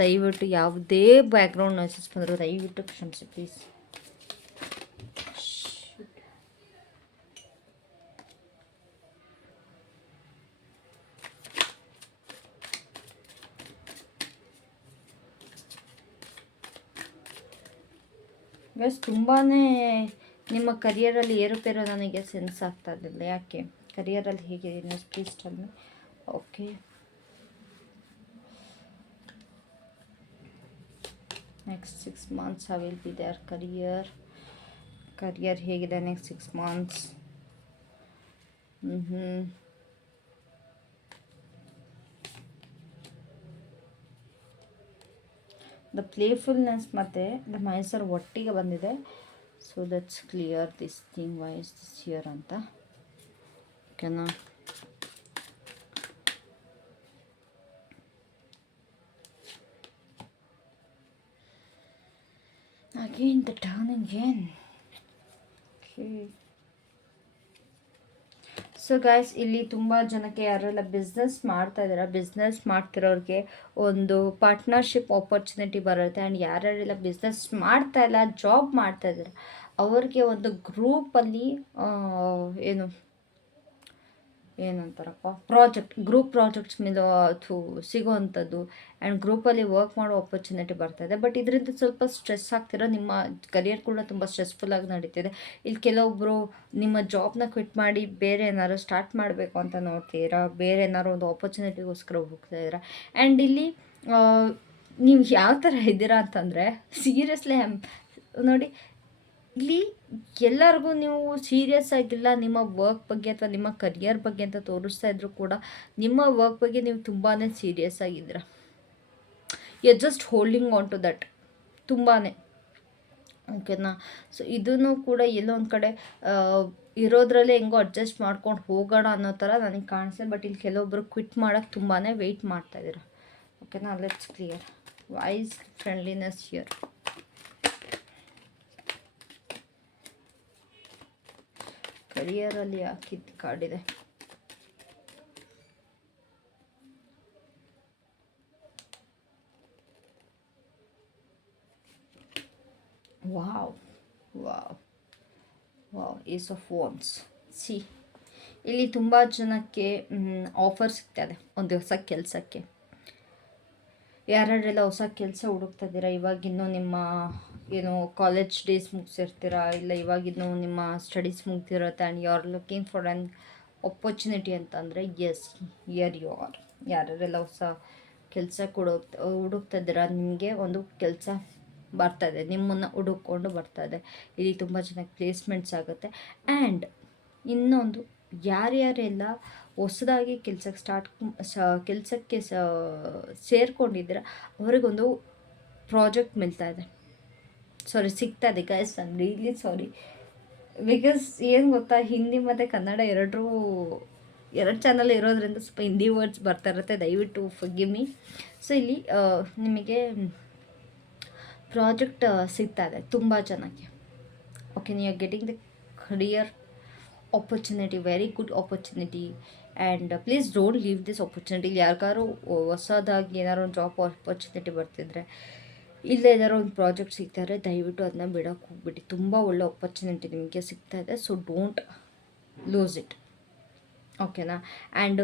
ದಯವಿಟ್ಟು ಯಾವುದೇ ಬ್ಯಾಕ್ಗ್ರೌಂಡ್ ನಾಯ್ಸಸ್ ಬಂದರೂ ದಯವಿಟ್ಟು ಕ್ಷಮಿಸಿ ಪ್ಲೀಸ್. ಗೈಸ್ ತುಂಬಾ ನಿಮ್ಮ ಕರಿಯರಲ್ಲಿ ಏರುಪೇರು ನನಗೆ ಸೆನ್ಸ್ ಆಗ್ತಾ ಇದ್ದಿಲ್ಲ. ಯಾಕೆ ಕರಿಯರಲ್ಲಿ ಹೇಗೆ please tell me. Okay, next 6 months I will be there. Career ಹೇಗಿದೆ ನೆಕ್ಸ್ಟ್ 6 months. ದ ಪ್ಲೇಫುಲ್ನೆಸ್ ಮತ್ತು ದ ಮೈಸೂರು ಒಟ್ಟಿಗೆ ಬಂದಿದೆ. So that's clear this thing why is this year ಅಂತ. ಓಕೆನಾ. Again the turning again. Okay. So guys, ಇಲ್ಲಿ ತುಂಬ ಜನಕ್ಕೆ ಯಾರೆಲ್ಲ ಬಿಸ್ನೆಸ್ ಮಾಡ್ತಾ ಇದ್ದಾರೆ, ಬಿಸ್ನೆಸ್ ಮಾಡ್ತಿರೋರಿಗೆ ಒಂದು ಪಾರ್ಟ್ನರ್ಶಿಪ್ ಆಪರ್ಚುನಿಟಿ ಬರುತ್ತೆ. ಆ್ಯಂಡ್ ಯಾರ್ಯಾರೆಲ್ಲ ಬಿಸ್ನೆಸ್ ಮಾಡ್ತಾ ಇಲ್ಲ, ಜಾಬ್ ಮಾಡ್ತಾ ಇದ್ದಾರೆ, ಅವ್ರಿಗೆ ಒಂದು ಗ್ರೂಪಲ್ಲಿ ಏನು ಏನಂತಾರಪ್ಪ, ಗ್ರೂಪ್ ಪ್ರಾಜೆಕ್ಟ್ಸ್ ಮೇಲೆ ಸಿಗೋವಂಥದ್ದು ಆ್ಯಂಡ್ ಗ್ರೂಪಲ್ಲಿ ವರ್ಕ್ ಮಾಡೋ ಆಪರ್ಚುನಿಟಿ ಬರ್ತಾಯಿದೆ. ಬಟ್ ಇದರಿಂದ ಸ್ವಲ್ಪ ಸ್ಟ್ರೆಸ್ ಆಗ್ತಿರೋ, ನಿಮ್ಮ ಕರಿಯರ್ ಕೂಡ ತುಂಬ ಸ್ಟ್ರೆಸ್ಫುಲ್ಲಾಗಿ ನಡೀತಿದೆ. ಇಲ್ಲಿ ಕೆಲವೊಬ್ಬರು ನಿಮ್ಮ ಜಾಬ್ನ ಕ್ವಿಟ್ ಮಾಡಿ ಬೇರೆ ಏನಾದ್ರು ಸ್ಟಾರ್ಟ್ ಮಾಡಬೇಕು ಅಂತ ನೋಡ್ತೀರಾ, ಬೇರೆ ಏನಾದ್ರು ಒಂದು ಆಪರ್ಚುನಿಟಿಗೋಸ್ಕರ ಹೋಗ್ತಾಯಿದ್ದೀರಾ. ಆ್ಯಂಡ್ ಇಲ್ಲಿ ನೀವು ಯಾವ ಥರ ಇದ್ದೀರಾ ಅಂತಂದರೆ, ಸೀರಿಯಸ್ಲಿ ನೋಡಿ, ಇಲ್ಲಿ ಎಲ್ಲರಿಗೂ ನೀವು ಸೀರಿಯಸ್ ಆಗಿಲ್ಲ ನಿಮ್ಮ ವರ್ಕ್ ಬಗ್ಗೆ ಅಥವಾ ನಿಮ್ಮ ಕರಿಯರ್ ಬಗ್ಗೆ ಅಂತ ತೋರಿಸ್ತಾ ಇದ್ರು ಕೂಡ, ನಿಮ್ಮ ವರ್ಕ್ ಬಗ್ಗೆ ನೀವು ತುಂಬಾ ಸೀರಿಯಸ್ ಆಗಿದ್ದೀರ. You just holding on to that ತುಂಬಾ, ಓಕೆನಾ. ಸೊ ಇದನ್ನು ಕೂಡ ಎಲ್ಲೋ ಒಂದು ಕಡೆ ಇರೋದ್ರಲ್ಲೇ ಹೆಂಗೋ ಅಡ್ಜಸ್ಟ್ ಮಾಡ್ಕೊಂಡು ಹೋಗೋಣ ಅನ್ನೋ ಥರ ನನಗೆ ಕಾಣಿಸ್ತದೆ. ಬಟ್ ಇಲ್ಲಿ ಕೆಲವೊಬ್ಬರು ಕ್ವಿಟ್ ಮಾಡೋಕ್ಕೆ ತುಂಬಾ ವೆಯ್ಟ್ ಮಾಡ್ತಾಯಿದ್ದೀರ, ಓಕೆನಾ. Let's clear why's friendliness here. ಕರಿಯರಲ್ಲಿ ಹಾಕಿದ್ದು ಕಾರ್ಡಿದೆ. Wow wow wow, ace of wands. See, ಇಲ್ಲಿ ತುಂಬ ಜನಕ್ಕೆ ಆಫರ್ ಸಿಗ್ತದೆ ಒಂದು ಹೊಸ ಕೆಲಸಕ್ಕೆ. ಯಾರ್ಯಾರೆಲ್ಲ ಹೊಸ ಕೆಲಸ ಹುಡುಕ್ತಾ ಇದ್ದೀರಾ, ಇವಾಗಿನ್ನೂ ನಿಮ್ಮ ಏನು ಕಾಲೇಜ್ ಡೇಸ್ ಮುಗಿಸಿರ್ತೀರಾ, ಇಲ್ಲ ಇವಾಗಿನ್ನೂ ನಿಮ್ಮ ಸ್ಟಡೀಸ್ ಮುಗ್ದಿರುತ್ತೆ and you are looking for an opportunity ಅಂತಂದರೆ, ಎಸ್, ಹಿಯರ್ ಯು ಆರ್. ಯಾರ್ಯಾರೆಲ್ಲ ಹೊಸ ಕೆಲಸ ಹುಡುಕ್ತಾ ಇದ್ದೀರಾ, ನಿಮಗೆ ಒಂದು ಕೆಲಸ ಬರ್ತಾಯಿದೆ, ನಿಮ್ಮನ್ನು ಹುಡುಕೊಂಡು ಬರ್ತಾಯಿದೆ. ಇಲ್ಲಿ ತುಂಬ ಚೆನ್ನಾಗಿ ಪ್ಲೇಸ್ಮೆಂಟ್ಸ್ ಆಗುತ್ತೆ. ಆ್ಯಂಡ್ ಇನ್ನೊಂದು, ಯಾರ್ಯಾರೆಲ್ಲ ಹೊಸದಾಗಿ ಕೆಲಸಕ್ಕೆ ಸೇರ್ಕೊಂಡಿದ್ದೀರ ಅವರಿಗೊಂದು ಪ್ರಾಜೆಕ್ಟ್ ಸಿಗ್ತಾ ಇದೆ guys. I am really sorry, because ಏನು ಗೊತ್ತಾ, ಹಿಂದಿ ಮತ್ತು ಕನ್ನಡ ಎರಡು ಚಾನಲ್ ಇರೋದ್ರಿಂದ ಸ್ವಲ್ಪ ಹಿಂದಿ ವರ್ಡ್ಸ್ ಬರ್ತಾ ಇರುತ್ತೆ, ದಯವಿಟ್ಟು ಫರ್ಗಿವ್ ಮೀ. ಸೊ ಇಲ್ಲಿ ನಿಮಗೆ ಪ್ರಾಜೆಕ್ಟ್ ಸಿಗ್ತಾ ಇದೆ ತುಂಬ ಚೆನ್ನಾಗಿ, okay. You are getting the career opportunity, very good opportunity. And please don't leave this opportunity. ಇಲ್ಲಿ ಯಾರಿಗಾರು ಹೊಸದಾಗಿ ಏನಾದ್ರು ಒಂದು ಜಾಬ್ ಆಪರ್ಚುನಿಟಿ ಬರ್ತಿದ್ರೆ, ಇಲ್ಲೇ ಏನಾದ್ರು ಒಂದು ಪ್ರಾಜೆಕ್ಟ್ ಸಿಗ್ತಾರೆ, ದಯವಿಟ್ಟು ಅದನ್ನ ಬಿಡೋಕ್ಕೆ ಹೋಗ್ಬಿಡಿ. ತುಂಬ ಒಳ್ಳೆ ಆಪರ್ಚುನಿಟಿ ನಿಮಗೆ ಸಿಗ್ತಾ ಇದೆ, ಸೊ ಡೋಂಟ್ ಲೂಸ್ ಇಟ್, ಓಕೆನಾ. ಆ್ಯಂಡ್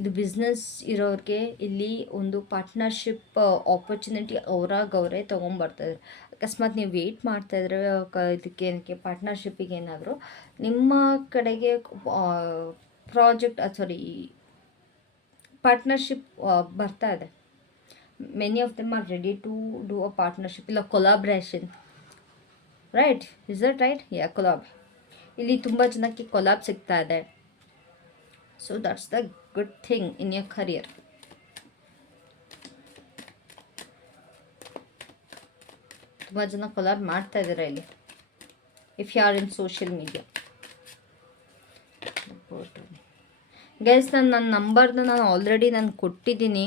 ಇದು ಬಿಸ್ನೆಸ್ ಇರೋರಿಗೆ ಇಲ್ಲಿ ಒಂದು ಪಾರ್ಟ್ನರ್ಶಿಪ್ ಆಪರ್ಚುನಿಟಿ ಅವರೇ ತೊಗೊಂಬರ್ತಾಯಿದ್ರು. ಅಕಸ್ಮಾತ್ ನೀವು ವೆಯ್ಟ್ ಮಾಡ್ತಾಯಿದ್ರೆ ಇದಕ್ಕೆ ಪಾರ್ಟ್ನರ್ಶಿಪ್ಪಿಗೆ ಏನಾದರೂ ನಿಮ್ಮ ಕಡೆಗೆ ಪಾರ್ಟ್ನರ್ಶಿಪ್ ಬರ್ತಾ ಇದೆ. Many of them are ready to do a partnership, ಇಲ್ಲ collaboration, right? Is that right? Yeah, collab. ಇಲ್ಲಿ ತುಂಬ ಜನಕ್ಕೆ ಕೊಲಾಬ್ ಸಿಗ್ತಾ ಇದೆ. So that's the good thing in your career. ತುಂಬ ಜನ ಕೊಲಾಬ್ ಮಾಡ್ತಾ ಇದ್ದೀರಾ ಇಲ್ಲಿ, if you are in social media. Guys, ನನ್ನ ನಂಬರ್ನ ನಾನು ಆಲ್ರೆಡಿ ಕೊಟ್ಟಿದ್ದೀನಿ,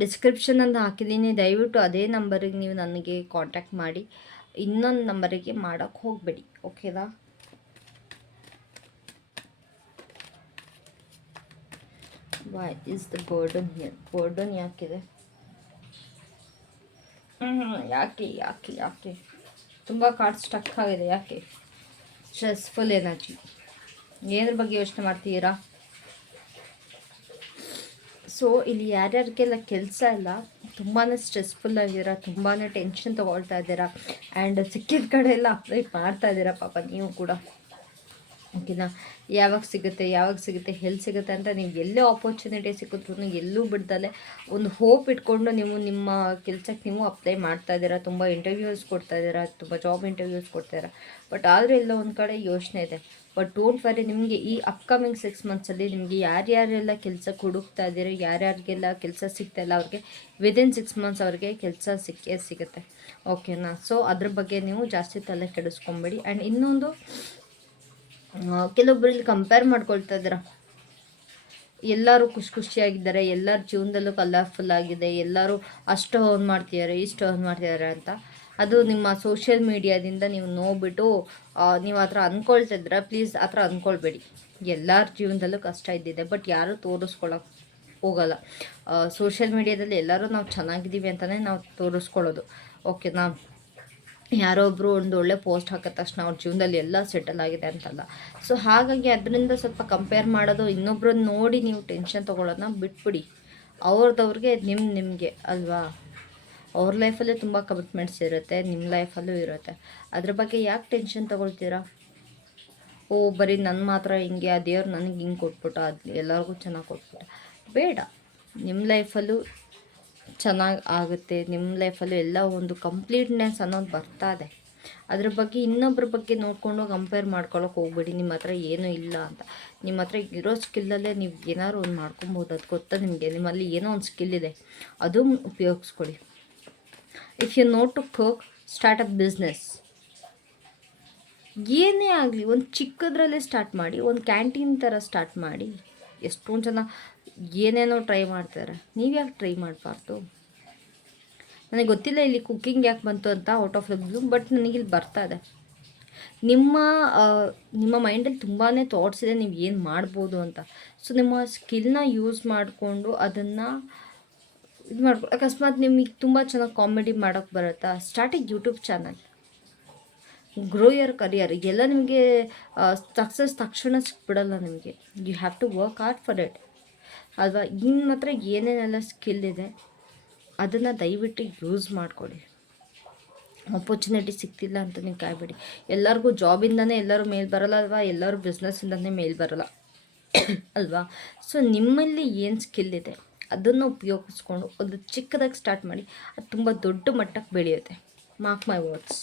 ಡಿಸ್ಕ್ರಿಪ್ಷನಲ್ಲಿ ಹಾಕಿದ್ದೀನಿ. ದಯವಿಟ್ಟು ಅದೇ ನಂಬರಿಗೆ ನೀವು ನನಗೆ ಕಾಂಟ್ಯಾಕ್ಟ್ ಮಾಡಿ, ಇನ್ನೊಂದು ನಂಬರಿಗೆ ಮಾಡೋಕ್ಕೆ ಹೋಗಬೇಡಿ, ಓಕೆನಾ. Why is the burden here? Burden ಯಾಕಿದೆ? ಯಾಕೆ ತುಂಬ ಕಾರ್ಡ್ ಸ್ಟಕ್ ಆಗಿದೆ, ಯಾಕೆ? Stressful energy. ಏದ್ರ ಬಗ್ಗೆ ಯೋಚನೆ ಮಾಡ್ತೀರಾ? ಸೊ ಇಲ್ಲಿ ಯಾರ್ಯಾರಿಗೆಲ್ಲ ಕೆಲಸ ಇಲ್ಲ, ತುಂಬಾ ಸ್ಟ್ರೆಸ್ಫುಲ್ ಆಗಿದ್ದೀರಾ, ತುಂಬಾ ಟೆನ್ಷನ್ ತೊಗೊಳ್ತಾ ಇದ್ದೀರಾ, ಆ್ಯಂಡ್ ಸಿಕ್ಕಿದ ಕಡೆ ಎಲ್ಲ ಅಪ್ಲೈ ಮಾಡ್ತಾ ಇದ್ದೀರಾ ಪಾಪ ನೀವು ಕೂಡ, ಓಕೆನಾ. ಯಾವಾಗ ಸಿಗುತ್ತೆ ಎಲ್ಲಿ ಸಿಗುತ್ತೆ ಅಂತ ನೀವು ಎಲ್ಲೇ ಆಪರ್ಚುನಿಟಿ ಸಿಕ್ಕಿದ್ರು ಎಲ್ಲೂ ಬಿಡ್ದಲೆ ಒಂದು ಹೋಪ್ ಇಟ್ಕೊಂಡು ನೀವು ನಿಮ್ಮ ಕೆಲಸಕ್ಕೆ ನೀವು ಅಪ್ಲೈ ಮಾಡ್ತಾ ಇದ್ದೀರಾ. ತುಂಬ ಇಂಟರ್ವ್ಯೂಸ್ ಕೊಡ್ತಾ ಇದ್ದೀರಾ, ತುಂಬ ಜಾಬ್ ಇಂಟರ್ವ್ಯೂಸ್ ಕೊಡ್ತಾಯಿದ್ದೀರಾ. ಬಟ್ ಆದರೆ ಎಲ್ಲ ಒಂದು ಕಡೆ ಯೋಚನೆ ಇದೆ. ಬಟ್ ಡೋಂಟ್ ವರಿ, ನಿಮಗೆ ಈ ಅಪ್ಕಮಿಂಗ್ 6 ಮಂತ್ಸಲ್ಲಿ ನಿಮಗೆ ಯಾರ್ಯಾರೆಲ್ಲ ಕೆಲಸಕ್ಕೆ ಹುಡುಕ್ತಾ ಇದ್ದೀರೋ, ಯಾರ್ಯಾರಿಗೆಲ್ಲ ಕೆಲಸ ಸಿಗ್ತಾಯಿಲ್ಲ ಅವ್ರಿಗೆ ವಿದಿನ್ 6 ಮಂತ್ಸ್ ಅವ್ರಿಗೆ ಕೆಲಸ ಸಿಗುತ್ತೆ, ಓಕೆನಾ. ಸೊ ಅದ್ರ ಬಗ್ಗೆ ನೀವು ಜಾಸ್ತಿ ತಲೆ ಕೆಡಿಸ್ಕೊಬೇಡಿ. ಆ್ಯಂಡ್ ಇನ್ನೊಂದು, ಕೆಲವೊಬ್ಬರಲ್ಲಿ ಕಂಪೇರ್ ಮಾಡ್ಕೊಳ್ತಾ ಇದ್ದೀರಾ, ಎಲ್ಲರೂ ಖುಷಿಯಾಗಿದ್ದಾರೆ, ಎಲ್ಲರ ಜೀವನದಲ್ಲೂ ಕಲರ್ಫುಲ್ ಆಗಿದೆ, ಎಲ್ಲರೂ ಅಷ್ಟು ಅರ್ನ್ ಮಾಡ್ತಿದ್ದಾರೆ, ಇಷ್ಟು ಅರ್ನ್ ಮಾಡ್ತಿದ್ದಾರೆ ಅಂತ. ಅದು ನಿಮ್ಮ ಸೋಷಿಯಲ್ ಮೀಡಿಯಾದಿಂದ ನೀವು ನೋಡ್ಬಿಟ್ಟು ನೀವು ಆ ಥರ ಅಂದ್ಕೊಳ್ತಿದ್ರೆ, ಪ್ಲೀಸ್ ಆ ಥರ ಅಂದ್ಕೊಳ್ಬೇಡಿ. ಎಲ್ಲರ ಜೀವನದಲ್ಲೂ ಕಷ್ಟ ಇದ್ದಿದೆ, ಬಟ್ ಯಾರೂ ತೋರಿಸ್ಕೊಳಕ್ಕೆ ಹೋಗಲ್ಲ. ಸೋಷಿಯಲ್ ಮೀಡಿಯಾದಲ್ಲಿ ಎಲ್ಲರೂ ನಾವು ಚೆನ್ನಾಗಿದ್ದೀವಿ ಅಂತಲೇ ನಾವು ತೋರಿಸ್ಕೊಳ್ಳೋದು, ಓಕೆನಾ. ಯಾರೊಬ್ಬರು ಒಂದು ಒಳ್ಳೆ ಪೋಸ್ಟ್ ಹಾಕಿದ ತಕ್ಷಣ ಅವ್ರ ಜೀವನದಲ್ಲಿ ಎಲ್ಲ ಸೆಟಲ್ ಆಗಿದೆ ಅಂತಲ್ಲ. ಸೊ ಹಾಗಾಗಿ ಅದರಿಂದ ಸ್ವಲ್ಪ ಕಂಪೇರ್ ಮಾಡೋದು, ಇನ್ನೊಬ್ರನ್ನ ನೋಡಿ ನೀವು ಟೆನ್ಷನ್ ತೊಗೊಳ್ಳೋದನ್ನ ಬಿಟ್ಬಿಡಿ. ಅವ್ರದವ್ರಿಗೆ ನಿಮಗೆ ಅಲ್ವಾ. ಅವ್ರ ಲೈಫಲ್ಲೇ ತುಂಬ ಕಮಿಟ್ಮೆಂಟ್ಸ್ ಇರುತ್ತೆ, ನಿಮ್ಮ ಲೈಫಲ್ಲೂ ಇರುತ್ತೆ. ಅದ್ರ ಬಗ್ಗೆ ಯಾಕೆ ಟೆನ್ಷನ್ ತೊಗೊಳ್ತೀರಾ? ಬರೀ ನನ್ನ ಮಾತ್ರ ಹಿಂಗೆ, ಆ ದೇವ್ರು ನನಗೆ ಹಿಂಗೆ ಕೊಟ್ಬಿಟ್ಟ, ಅದು ಎಲ್ಲರಿಗೂ ಚೆನ್ನಾಗಿ ಕೊಟ್ಬಿಟ್ಟ. ಬೇಡ, ನಿಮ್ಮ ಲೈಫಲ್ಲೂ ಚೆನ್ನಾಗಿ ಆಗುತ್ತೆ. ನಿಮ್ಮ ಲೈಫಲ್ಲೂ ಎಲ್ಲ ಒಂದು ಕಂಪ್ಲೀಟ್ನೆಸ್ ಅನ್ನೋದು ಬರ್ತಾ ಇದೆ. ಅದ್ರ ಬಗ್ಗೆ ಇನ್ನೊಬ್ಬರ ಬಗ್ಗೆ ನೋಡಿಕೊಂಡು ಕಂಪೇರ್ ಮಾಡ್ಕೊಳ್ಳೋಕೆ ಹೋಗ್ಬೇಡಿ. ನಿಮ್ಮ ಹತ್ರ ಏನೂ ಇಲ್ಲ ಅಂತ. ನಿಮ್ಮ ಹತ್ರ ಇರೋ ಸ್ಕಿಲ್ಲಲ್ಲೇ ನೀವು ಏನಾದ್ರು ಒಂದು ಮಾಡ್ಕೊಬೋದು. ಅದು ಗೊತ್ತಾ ನಿಮಗೆ? ನಿಮ್ಮಲ್ಲಿ ಏನೋ ಒಂದು ಸ್ಕಿಲ್ ಇದೆ, ಅದು ಉಪಯೋಗಿಸ್ಕೊಳ್ಳಿ. If you know to cook, start up business. ಏನೇ ಆಗಲಿ ಒಂದು ಚಿಕ್ಕದ್ರಲ್ಲೇ ಸ್ಟಾರ್ಟ್ ಮಾಡಿ, ಒಂದು ಕ್ಯಾಂಟೀನ್ ಥರ ಸ್ಟಾರ್ಟ್ ಮಾಡಿ. ಎಷ್ಟೊಂದು ಜನ ಏನೇನೋ ಟ್ರೈ ಮಾಡ್ತಾರೆ, ನೀವು ಯಾಕೆ ಟ್ರೈ ಮಾಡಬಾರ್ದು? ನನಗೆ ಗೊತ್ತಿಲ್ಲ ಇಲ್ಲಿ ಕುಕ್ಕಿಂಗ್ ಯಾಕೆ ಬಂತು ಅಂತ, out of the blue, but ನನಗಿಲ್ಲಿ ಬರ್ತಾ ಇದೆ. ನಿಮ್ಮ ಮೈಂಡಲ್ಲಿ ತುಂಬಾ ಥಾಟ್ಸ್ ಇದೆ, ನೀವು ಏನು ಮಾಡ್ಬೋದು ಅಂತ. ಸೊ ನಿಮ್ಮ ಸ್ಕಿಲ್ನ ಯೂಸ್ ಮಾಡಿಕೊಂಡು ಅದನ್ನು ಇದು ಮಾಡ್ಕೊ. ಅಕಸ್ಮಾತ್ ನಿಮಗೆ ತುಂಬ ಚೆನ್ನಾಗಿ ಕಾಮಿಡಿ ಮಾಡೋಕ್ಕೆ ಬರುತ್ತಾ, start a YouTube channel, grow your career. ಎಲ್ಲ ನಿಮಗೆ ಸಕ್ಸಸ್ ತಕ್ಷಣ ಸಿಕ್ಬಿಡಲ್ಲ ನಿಮಗೆ. You have to work hard for it ಅಲ್ವಾ. ನಿಮ್ಮ ಹತ್ರ ಏನೇನೆಲ್ಲ ಸ್ಕಿಲ್ ಇದೆ ಅದನ್ನು ದಯವಿಟ್ಟು ಯೂಸ್ ಮಾಡಿಕೊಡಿ. ಆಪರ್ಚುನಿಟಿ ಸಿಗ್ತಿಲ್ಲ ಅಂತ ನೀವು ಕಾಯ್ಬೇಡಿ. ಎಲ್ಲರಿಗೂ ಜಾಬಿಂದನೇ ಎಲ್ಲರೂ ಮೇಲೆ ಬರಲ್ಲ ಅಲ್ವಾ, ಎಲ್ಲರೂ ಬಿಸ್ನೆಸ್ಸಿಂದನೇ ಮೇಲೆ ಬರಲ್ಲ ಅಲ್ವಾ. ಸೊ ನಿಮ್ಮಲ್ಲಿ ಏನು ಸ್ಕಿಲ್ ಇದೆ ಅದನ್ನು ಉಪಯೋಗಿಸ್ಕೊಂಡು ಒಂದು ಚಿಕ್ಕದಾಗಿ ಸ್ಟಾರ್ಟ್ ಮಾಡಿ, ಅದು ತುಂಬ ದೊಡ್ಡ ಮಟ್ಟಕ್ಕೆ ಬೆಳೆಯುತ್ತೆ. Mark my words.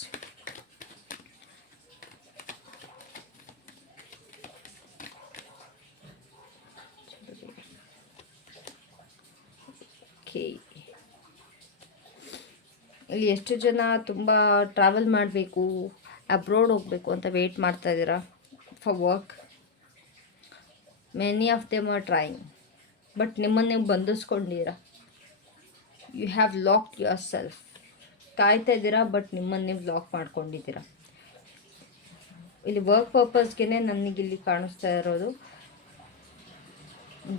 ಇಲ್ಲಿ ಎಷ್ಟು ಜನ ತುಂಬ ಟ್ರಾವೆಲ್ ಮಾಡಬೇಕು, ಅಬ್ರೋಡ್ ಹೋಗಬೇಕು ಅಂತ ವೆಯ್ಟ್ ಮಾಡ್ತಾ ಇದ್ದೀರಾ for work. Many of them are trying, but ನಿಮ್ಮನ್ನು ನೀವು ಬಂಧಿಸ್ಕೊಂಡಿದ್ದೀರಾ. You have locked yourself. ಕಾಯ್ತಾ ಇದ್ದೀರಾ, ಬಟ್ ನಿಮ್ಮನ್ನು ನೀವು ಲಾಕ್ ಮಾಡ್ಕೊಂಡಿದ್ದೀರಾ. ಇಲ್ಲಿ ವರ್ಕ್ ಪರ್ಪಸ್ಗೆ ನನಗಿಲ್ಲಿ ಕಾಣಿಸ್ತಾ ಇರೋದು,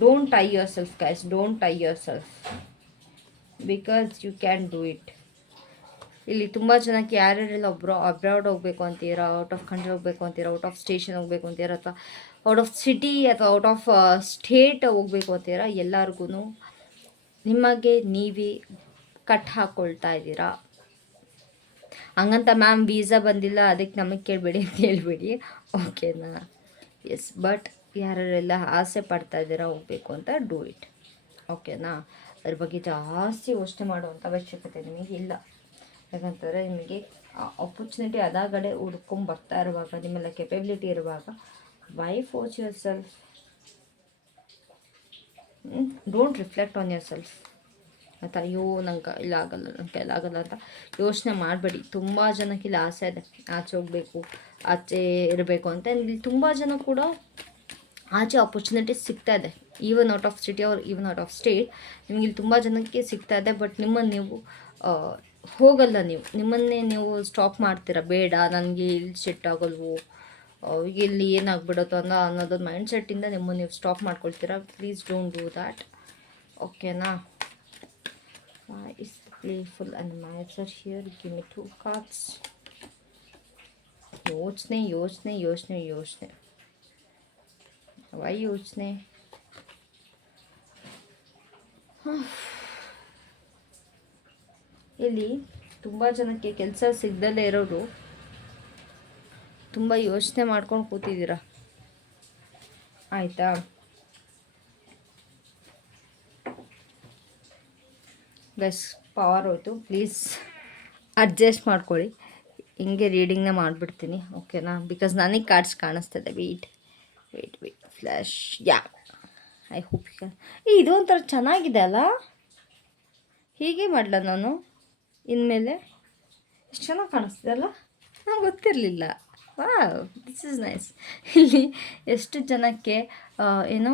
don't tie yourself guys, don't tie yourself, because you can do it. ಇಲ್ಲಿ ತುಂಬ ಜನಕ್ಕೆ ಯಾರ್ಯಾರೆಲ್ಲ ಅಬ್ರಾಡ್ ಹೋಗಬೇಕು ಅಂತೀರಾ, ಔಟ್ ಆಫ್ ಕಂಟ್ರಿ ಹೋಗಬೇಕು ಅಂತೀರಾ, ಔಟ್ ಆಫ್ ಸ್ಟೇಷನ್ ಹೋಗಬೇಕು ಅಂತೀರಾ, ಅಥವಾ ಔಟ್ ಆಫ್ ಸಿಟಿ ಅಥವಾ ಔಟ್ ಆಫ್ ಸ್ಟೇಟ್ ಹೋಗಬೇಕು ಅಂತೀರಾ, ಎಲ್ಲರಿಗೂ ನಿಮಗೆ ನೀವೇ ಕಟ್ ಹಾಕ್ಕೊಳ್ತಾ ಇದ್ದೀರಾ. ಹಂಗಂತ ಮ್ಯಾಮ್ ವೀಸಾ ಬಂದಿಲ್ಲ ಅದಕ್ಕೆ ನಮಗೆ ಕೇಳಬೇಡಿ ಅಂತ ಹೇಳ್ಬೇಡಿ, ಓಕೆನಾ. ಎಸ್, ಬಟ್ ಯಾರೆಲ್ಲ ಆಸೆ ಪಡ್ತಾ ಇದ್ದೀರಾ ಹೋಗಬೇಕು ಅಂತ, ಡೂ ಇಟ್, ಓಕೆನಾ. ಅದ್ರ ಬಗ್ಗೆ ಜಾಸ್ತಿ ಯೋಚನೆ ಮಾಡುವಂಥ ಅವಶ್ಯಕತೆ ನಿಮಗೆ ಇಲ್ಲ. ಯಾಕಂತಂದರೆ ನಿಮಗೆ ಆಪರ್ಚುನಿಟಿ ಅದಾಗಡೆ ಹುಡ್ಕೊಂಡು ಬರ್ತಾ ಇರುವಾಗ, ನಿಮ್ಮೆಲ್ಲ ಕೆಪಬಿಲಿಟಿ ಇರುವಾಗ, why force yourself? Don't reflect on yourself. ಆಯ್ತಾ? ಅಯ್ಯೋ ನಂಗೆ ಇಲ್ಲ ಆಗಲ್ಲ, ನನ್ನ ಕೈಲಾಗಲ್ಲ ಅಂತ ಯೋಚನೆ ಮಾಡಬೇಡಿ. ತುಂಬ ಜನಕ್ಕೆ ಇಲ್ಲಿ ಆಸೆ ಇದೆ, ಆಚೆ ಹೋಗಬೇಕು, ಆಚೆ ಇರಬೇಕು ಅಂತ. ಇಲ್ಲಿ ತುಂಬ ಜನ ಕೂಡ ಆಚೆ ಆಪರ್ಚುನಿಟೀಸ್ ಸಿಗ್ತಾ ಇದೆ, even out of city or even out of state. ನಿಮಗೆ ಇಲ್ಲಿ ತುಂಬ ಜನಕ್ಕೆ ಸಿಗ್ತಾ ಇದೆ, ಬಟ್ ನಿಮ್ಮನ್ನು ನೀವು ಹೋಗಲ್ಲ. ನಿಮ್ಮನ್ನೇ ನೀವು ಸ್ಟಾಪ್ ಮಾಡ್ತೀರಾ. ಬೇಡ, ನನಗೆ ಇಲ್ಲಿ ಸೆಟ್ ಆಗೋಲ್ವೋ, ಇಲ್ಲಿ ಏನಾಗ್ಬಿಡುತ್ತೋ ಅನ್ನೋದೊಂದು ಮೈಂಡ್ ಸೆಟ್ಟಿಂದ ನಿಮ್ಮನ್ನು ನೀವು ಸ್ಟಾಪ್ ಮಾಡ್ಕೊಳ್ತೀರಾ. ಪ್ಲೀಸ್ ಡೋಂಟ್ ಡೂ ದ್ಯಾಟ್, ಓಕೆನಾ. Is playful and mature here, give me 2 cards. ಯೋಚನೆ ಯೋಚನೆ ಯೋಚನೆ ಯೋಚನೆ, ವೈ ಯೋಚನೆ? ಇಲ್ಲಿ ತುಂಬ ಜನಕ್ಕೆ ಕೆಲಸ ಸಿಗದಲ್ಲೇ ಇರೋರು ತುಂಬ ಯೋಚನೆ ಮಾಡ್ಕೊಂಡು ಕೂತಿದ್ದೀರಾ, ಆಯಿತಾ. ಗೈಸ್, ಪವರ್ ಹೋಯ್ತು, ಪ್ಲೀಸ್ ಅಡ್ಜಸ್ಟ್ ಮಾಡ್ಕೊಳ್ಳಿ. ಹಿಂಗೆ ರೀಡಿಂಗ್ನ ಮಾಡಿಬಿಡ್ತೀನಿ, ಓಕೆನಾ. ಬಿಕಾಸ್ ನನಗೆ ಕಾರ್ಡ್ಸ್ ಕಾಣಿಸ್ತದೆ. Wait flash, yeah, I hope ಇದು ಒಂಥರ ಚೆನ್ನಾಗಿದೆ ಅಲ್ಲ. ಹೀಗೆ ಮಾಡಲ ನಾನು ಇನ್ಮೇಲೆ? ಎಷ್ಟು ಚೆನ್ನಾಗಿ ಕಾಣಿಸ್ತಿದೆ ಅಲ್ಲ, ನಂಗೆ ಗೊತ್ತಿರಲಿಲ್ಲ. Wow, this is nice. ಇಲ್ಲಿ ಎಷ್ಟು ಜನಕ್ಕೆ ಏನೋ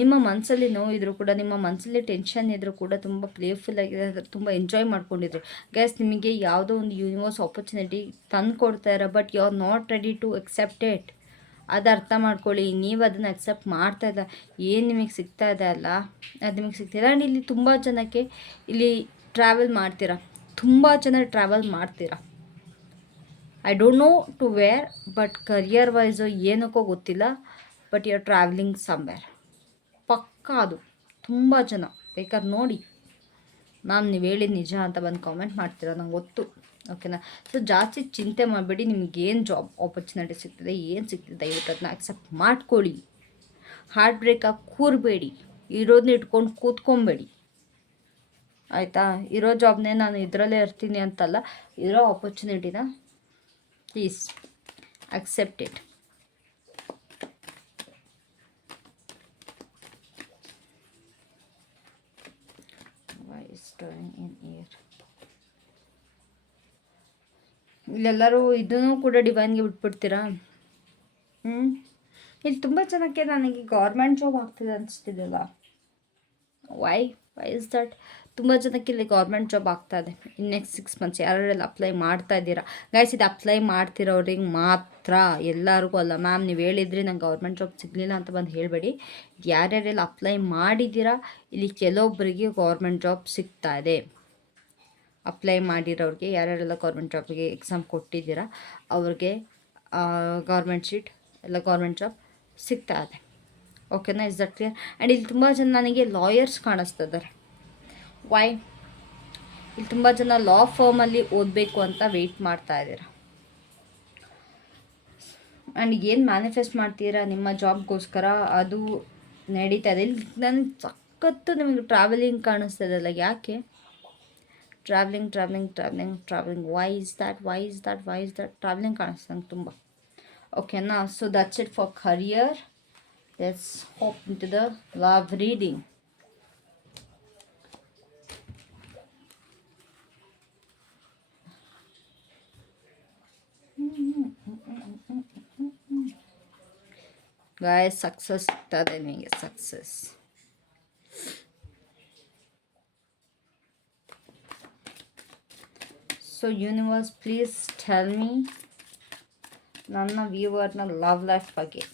ನಿಮ್ಮ ಮನಸ್ಸಲ್ಲಿ ನೋವಿದ್ರು ಕೂಡ, ನಿಮ್ಮ ಮನಸ್ಸಲ್ಲಿ ಟೆನ್ಷನ್ ಇದ್ದರೂ ಕೂಡ ತುಂಬ ಪ್ಲೇಫುಲ್ಲಾಗಿದೆ, ತುಂಬ ಎಂಜಾಯ್ ಮಾಡ್ಕೊಂಡಿದ್ರಿ. ಗ್ಯಾಸ್, ನಿಮಗೆ ಯಾವುದೋ ಒಂದು ಯೂನಿವರ್ಸ್ ಆಪರ್ಚುನಿಟಿ ತಂದು ಕೊಡ್ತಾಯಿರ, but you are not ready to accept it. ಅದು ಅರ್ಥ ಮಾಡ್ಕೊಳ್ಳಿ. ನೀವು ಅದನ್ನು ಅಕ್ಸೆಪ್ಟ್ ಮಾಡ್ತಾ ಇಲ್ಲ. ಏನು ನಿಮಗೆ ಸಿಗ್ತಾ ಇದೆ ಅಲ್ಲ, ಅದು ನಿಮಗೆ ಸಿಗ್ತಿಲ್ಲ. ಆ್ಯಂಡ್ ಇಲ್ಲಿ ತುಂಬ ಜನಕ್ಕೆ ಇಲ್ಲಿ ಟ್ರಾವೆಲ್ ಮಾಡ್ತೀರಾ, ತುಂಬ ಜನ ಟ್ರಾವೆಲ್ ಮಾಡ್ತೀರಾ. I don't know to where, but career wise ಏನಕ್ಕೋ ಗೊತ್ತಿಲ್ಲ, but you are travelling somewhere. ಪಕ್ಕ ಅದು ತುಂಬ ಜನ ಬೇಕಾದ್ರೆ ನೋಡಿ, ಮ್ಯಾಮ್ ನೀವು ಹೇಳಿದ ನಿಜ ಅಂತ ಬಂದು ಕಾಮೆಂಟ್ ಮಾಡ್ತೀರಾ, ನಂಗೆ ಗೊತ್ತು. ಓಕೆನಾ? ಸೊ ಜಾಸ್ತಿ ಚಿಂತೆ ಮಾಡಬೇಡಿ. ನಿಮ್ಗೇನು ಜಾಬ್ ಆಪರ್ಚುನಿಟಿ ಸಿಗ್ತದೆ, ಏನು ಸಿಗ್ತದೆ, ದಯವಿಟ್ಟು ಅದನ್ನ ಅಕ್ಸೆಪ್ಟ್ ಮಾಡ್ಕೊಳ್ಳಿ. ಹಾರ್ಟ್ ಬ್ರೇಕಾಗಿ ಕೂರಬೇಡಿ, ಇರೋದನ್ನ ಇಟ್ಕೊಂಡು ಕೂತ್ಕೊಬೇಡಿ, ಆಯಿತಾ? ಇರೋ ಜಾಬ್ನೇ ನಾನು ಇದರಲ್ಲೇ ಇರ್ತೀನಿ ಅಂತಲ್ಲ, ಇರೋ ಆಪರ್ಚುನಿಟಿನ ಪ್ಲೀಸ್ ಅಕ್ಸೆಪ್ಟ್ ಇಟ್. ಇಲ್ಲೆಲ್ಲರೂ ಇದನ್ನು ಕೂಡ ಡಿವೈನ್ಗೆ ಬಿಟ್ಬಿಡ್ತೀರಾ? ಇಲ್ಲಿ ತುಂಬ ಜನಕ್ಕೆ ನನಗೆ ಗೌರ್ಮೆಂಟ್ ಜಾಬ್ ಆಗ್ತಿದೆ ಅನಿಸ್ತಿದೆಯಲ್ಲ. Y is that? ತುಂಬ ಜನಕ್ಕೆ ಇಲ್ಲಿ ಗೌರ್ಮೆಂಟ್ ಜಾಬ್ ಆಗ್ತಾಯಿದೆ ಇನ್ನು ನೆಕ್ಸ್ಟ್ 6 ಮಂತ್ಸ್. ಯಾರ್ಯಾರೆಲ್ಲ ಅಪ್ಲೈ ಮಾಡ್ತಾ ಇದ್ದೀರಾ ಗೈಸ್? ಇದು ಅಪ್ಲೈ ಮಾಡ್ತಿರೋರಿಗೆ ಮಾತ್ರ, ಎಲ್ಲರಿಗೂ ಅಲ್ಲ. ಮ್ಯಾಮ್ ನೀವು ಹೇಳಿದ್ರಿ ನಂಗೆ ಗೌರ್ಮೆಂಟ್ ಜಾಬ್ ಸಿಗಲಿಲ್ಲ ಅಂತ ಬಂದು ಹೇಳಬೇಡಿ. ಯಾರ್ಯಾರೆಲ್ಲ ಅಪ್ಲೈ ಮಾಡಿದ್ದೀರಾ, ಇಲ್ಲಿ ಕೆಲವೊಬ್ಬರಿಗೆ ಗೌರ್ಮೆಂಟ್ ಜಾಬ್ ಸಿಗ್ತಾ ಇದೆ. ಅಪ್ಲೈ ಮಾಡಿರೋರಿಗೆ, ಯಾರ್ಯಾರೆಲ್ಲ ಗೌರ್ಮೆಂಟ್ ಜಾಬ್ಗೆ ಎಕ್ಸಾಮ್ ಕೊಟ್ಟಿದ್ದೀರಾ ಅವ್ರಿಗೆ ಗೌರ್ಮೆಂಟ್ ಶೀಟ್ ಎಲ್ಲ ಗೌರ್ಮೆಂಟ್ ಜಾಬ್ ಸಿಗ್ತಾ ಇದೆ. ಓಕೆನಾ? Is that clear? ಆ್ಯಂಡ್ ಇಲ್ಲಿ ತುಂಬ ಜನ ನನಗೆ ಲಾಯರ್ಸ್ ಕಾಣಿಸ್ತಿದ್ದಾರೆ. ವೈ? ಇಲ್ಲಿ ತುಂಬ ಜನ ಲಾ ಫರ್ಮಲ್ಲಿ ಓದಬೇಕು ಅಂತ ವೆಯ್ಟ್ ಮಾಡ್ತಾ ಇದ್ದೀರಾ. ಆ್ಯಂಡ್ ಏನು ಮ್ಯಾನಿಫೆಸ್ಟ್ ಮಾಡ್ತೀರಾ ನಿಮ್ಮ ಜಾಬ್ಗೋಸ್ಕರ, ಅದು ನಡೀತಾ ಇದೆ. ಇಲ್ಲಿ ನನಗೆ ಸಖತ್ತು ನಿಮಗೆ ಟ್ರಾವೆಲಿಂಗ್ ಕಾಣಿಸ್ತದಲ್ಲ, ಯಾಕೆ? Travelling. Why is that? Travelling ಕಾಣಿಸ್ತು ನಂಗೆ ತುಂಬ. ಓಕೆನಾ? So that's it for career. Let's hop into the love reading. Guys, success ಸಿಗ್ತದೆ ನಿಮಗೆ, success. So universe please tell me ನನ್ನ ವ್ಯೂವರ್ನ ಲವ್ ಲೈಫ್ ಬಗ್ಗೆ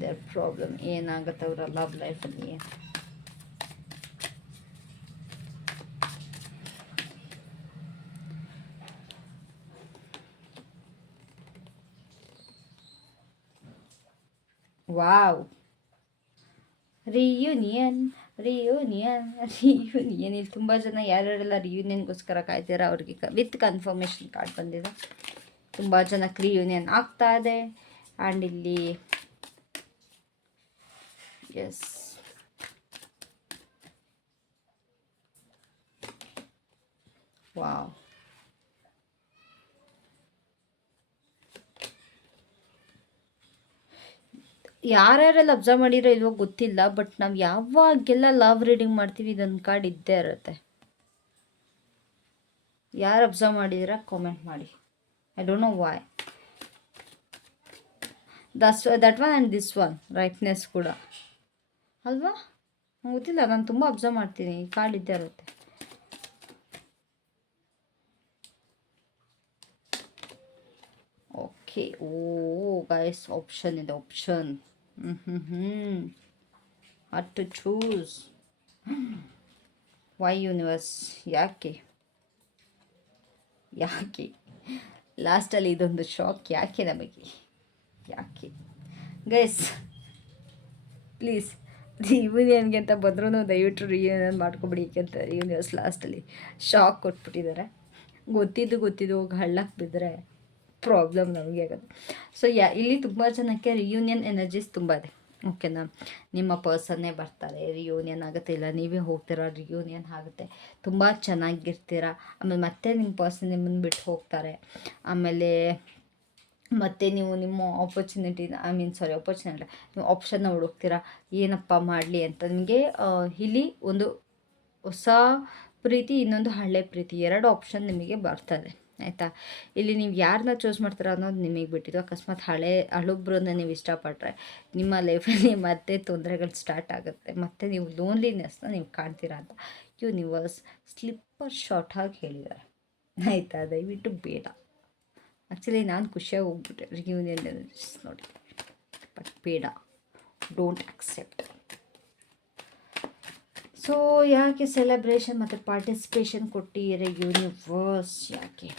ದೇರ್ ಪ್ರಾಬ್ಲಮ್ ಏನಾಗುತ್ತೆ ಅವರ ಲವ್ ಲೈಫಲ್ಲಿ. Wow, reunion. ಇಲ್ಲಿ ತುಂಬ ಜನ ಯಾರ್ಯಾರೆಲ್ಲ ರಿಯೂನಿಯನ್ಗೋಸ್ಕರ ಕಾಯ್ತೀರಾ ಅವ್ರಿಗೆ ವಿತ್ ಕನ್ಫರ್ಮೇಷನ್ ಕಾರ್ಡ್ ಬಂದಿದೆ. ತುಂಬ ಜನಕ್ಕೆ ರಿಯೂನಿಯನ್ ಆಗ್ತಾ ಇದೆ. ಆ್ಯಂಡ್ ಇಲ್ಲಿ ಎಸ್, ವಾವ್. ಯಾರ್ಯಾರೆಲ್ಲ ಅಬ್ಸರ್ವ್ ಮಾಡಿರೋ ಇಲ್ವೋ ಗೊತ್ತಿಲ್ಲ, ಬಟ್ ನಾವು ಯಾವಾಗೆಲ್ಲ ಲವ್ ರೀಡಿಂಗ್ ಮಾಡ್ತೀವಿ ಇದೊಂದು ಕಾರ್ಡ್ ಇದ್ದೇ ಇರುತ್ತೆ. ಯಾರು ಅಬ್ಸರ್ವ್ ಮಾಡಿದ್ದೀರಾ ಕಾಮೆಂಟ್ ಮಾಡಿ. I don't know why. That one and this one, rightness ಕೂಡ ಅಲ್ವಾ? ನಂಗೆ ಗೊತ್ತಿಲ್ಲ, ನಾನು ತುಂಬ ಅಬ್ಸರ್ವ್ ಮಾಡ್ತೀನಿ, ಈ ಕಾರ್ಡ್ ಇದ್ದೇ ಇರುತ್ತೆ. ಓಕೆ. ಓ ಗೈಸ್, ಆಪ್ಷನ್ ಇದೆ, option. Had to choose. Why universe? ಯಾಕೆ ಲಾಸ್ಟಲ್ಲಿ ಇದೊಂದು ಶಾಕ್ ಯಾಕೆ ನಮಗೆ? ಯಾಕೆ ಗೈಸ್? ಪ್ಲೀಸ್ ರಿಯೂನಿಯನ್ಗೆ ಅಂತ ಬಂದ್ರೂ ದಯವಿಟ್ಟು ರಿಯೂನಿಯನ್ ಮಾಡ್ಕೊಬಿಡಿ. ಯಾಕೆಂತ ಯೂನಿವರ್ಸ್ ಲಾಸ್ಟಲ್ಲಿ ಶಾಕ್ ಕೊಟ್ಬಿಟ್ಟಿದ್ದಾರೆ. ಗೊತ್ತಿದ್ದು ಹೋಗಿ ಹಳ್ಳಕ್ಕೆ ಬಿದ್ದರೆ ಪ್ರಾಬ್ಲಮ್ ನಮಗೆ ಆಗೋದು. ಸೊ ಇಲ್ಲಿ ತುಂಬ ಜನಕ್ಕೆ ರಿಯೂನಿಯನ್ ಎನರ್ಜೀಸ್ ತುಂಬ ಇದೆ. ಓಕೆನಾ? ನಿಮ್ಮ ಪರ್ಸನ್ನೇ ಬರ್ತಾರೆ, ರಿಯೂನಿಯನ್ ಆಗುತ್ತೆ, ಇಲ್ಲ ನೀವೇ ಹೋಗ್ತೀರಾ, ರಿಯೂನಿಯನ್ ಆಗುತ್ತೆ, ತುಂಬ ಚೆನ್ನಾಗಿರ್ತೀರ. ಆಮೇಲೆ ಮತ್ತೆ ನಿಮ್ಮ ಪರ್ಸನ್ ನಿಮ್ಮನ್ನು ಬಿಟ್ಟು ಹೋಗ್ತಾರೆ. ಆಮೇಲೆ ಮತ್ತು ನೀವು ನಿಮ್ಮ ಆಪರ್ಚುನಿಟಿ ನೀವು ಆಪ್ಷನ್ನ ಹುಡುಕ್ತೀರಾ, ಏನಪ್ಪ ಮಾಡಲಿ ಅಂತ. ನಿಮಗೆ ಇಲ್ಲಿ ಒಂದು ಹೊಸ ಪ್ರೀತಿ, ಇನ್ನೊಂದು ಹಳೆ ಪ್ರೀತಿ, 2 ಆಪ್ಷನ್ ನಿಮಗೆ ಬರ್ತದೆ. ಆಯಿತಾ? ಇಲ್ಲಿ ನೀವು ಯಾರನ್ನ ಚೂಸ್ ಮಾಡ್ತೀರಾ ಅನ್ನೋದು ನಿಮಗೆ ಬಿಟ್ಟಿದ್ದು. ಅಕಸ್ಮಾತ್ ಹಳೊಬ್ರನ್ನ ನೀವು ಇಷ್ಟಪಟ್ಟರೆ ನಿಮ್ಮ ಲೈಫಲ್ಲಿ ಮತ್ತೆ ತೊಂದರೆಗಳು ಸ್ಟಾರ್ಟ್ ಆಗುತ್ತೆ, ಮತ್ತು ನೀವು ಲೋನ್ಲಿನೆಸ್ನ ನೀವು ಕಾಣ್ತೀರಾ ಅಂತ ಯೂನಿವರ್ಸ್ ಸ್ಲಿಪ್ಪರ್ ಶಾರ್ಟ್ ಆಗಿ ಹೇಳಿದ್ದಾರೆ. ಆಯಿತಾ? ದಯವಿಟ್ಟು ಬೇಡ. ಆ್ಯಕ್ಚುಲಿ ನಾನು ಖುಷಿಯಾಗಿ ಹೋಗ್ಬಿಟ್ಟೆ ರಿಯೂನಿಯನ್ ನೋಡಿ, ಬಟ್ ಬೇಡ. Don't accept. ಸೊ ಯಾಕೆ ಸೆಲೆಬ್ರೇಷನ್ ಮತ್ತು ಪಾರ್ಟಿಸಿಪೇಷನ್ ಕೊಟ್ಟಿದ್ದೀರ ಯೂನಿವರ್ಸ್? ಯಾಕೆ?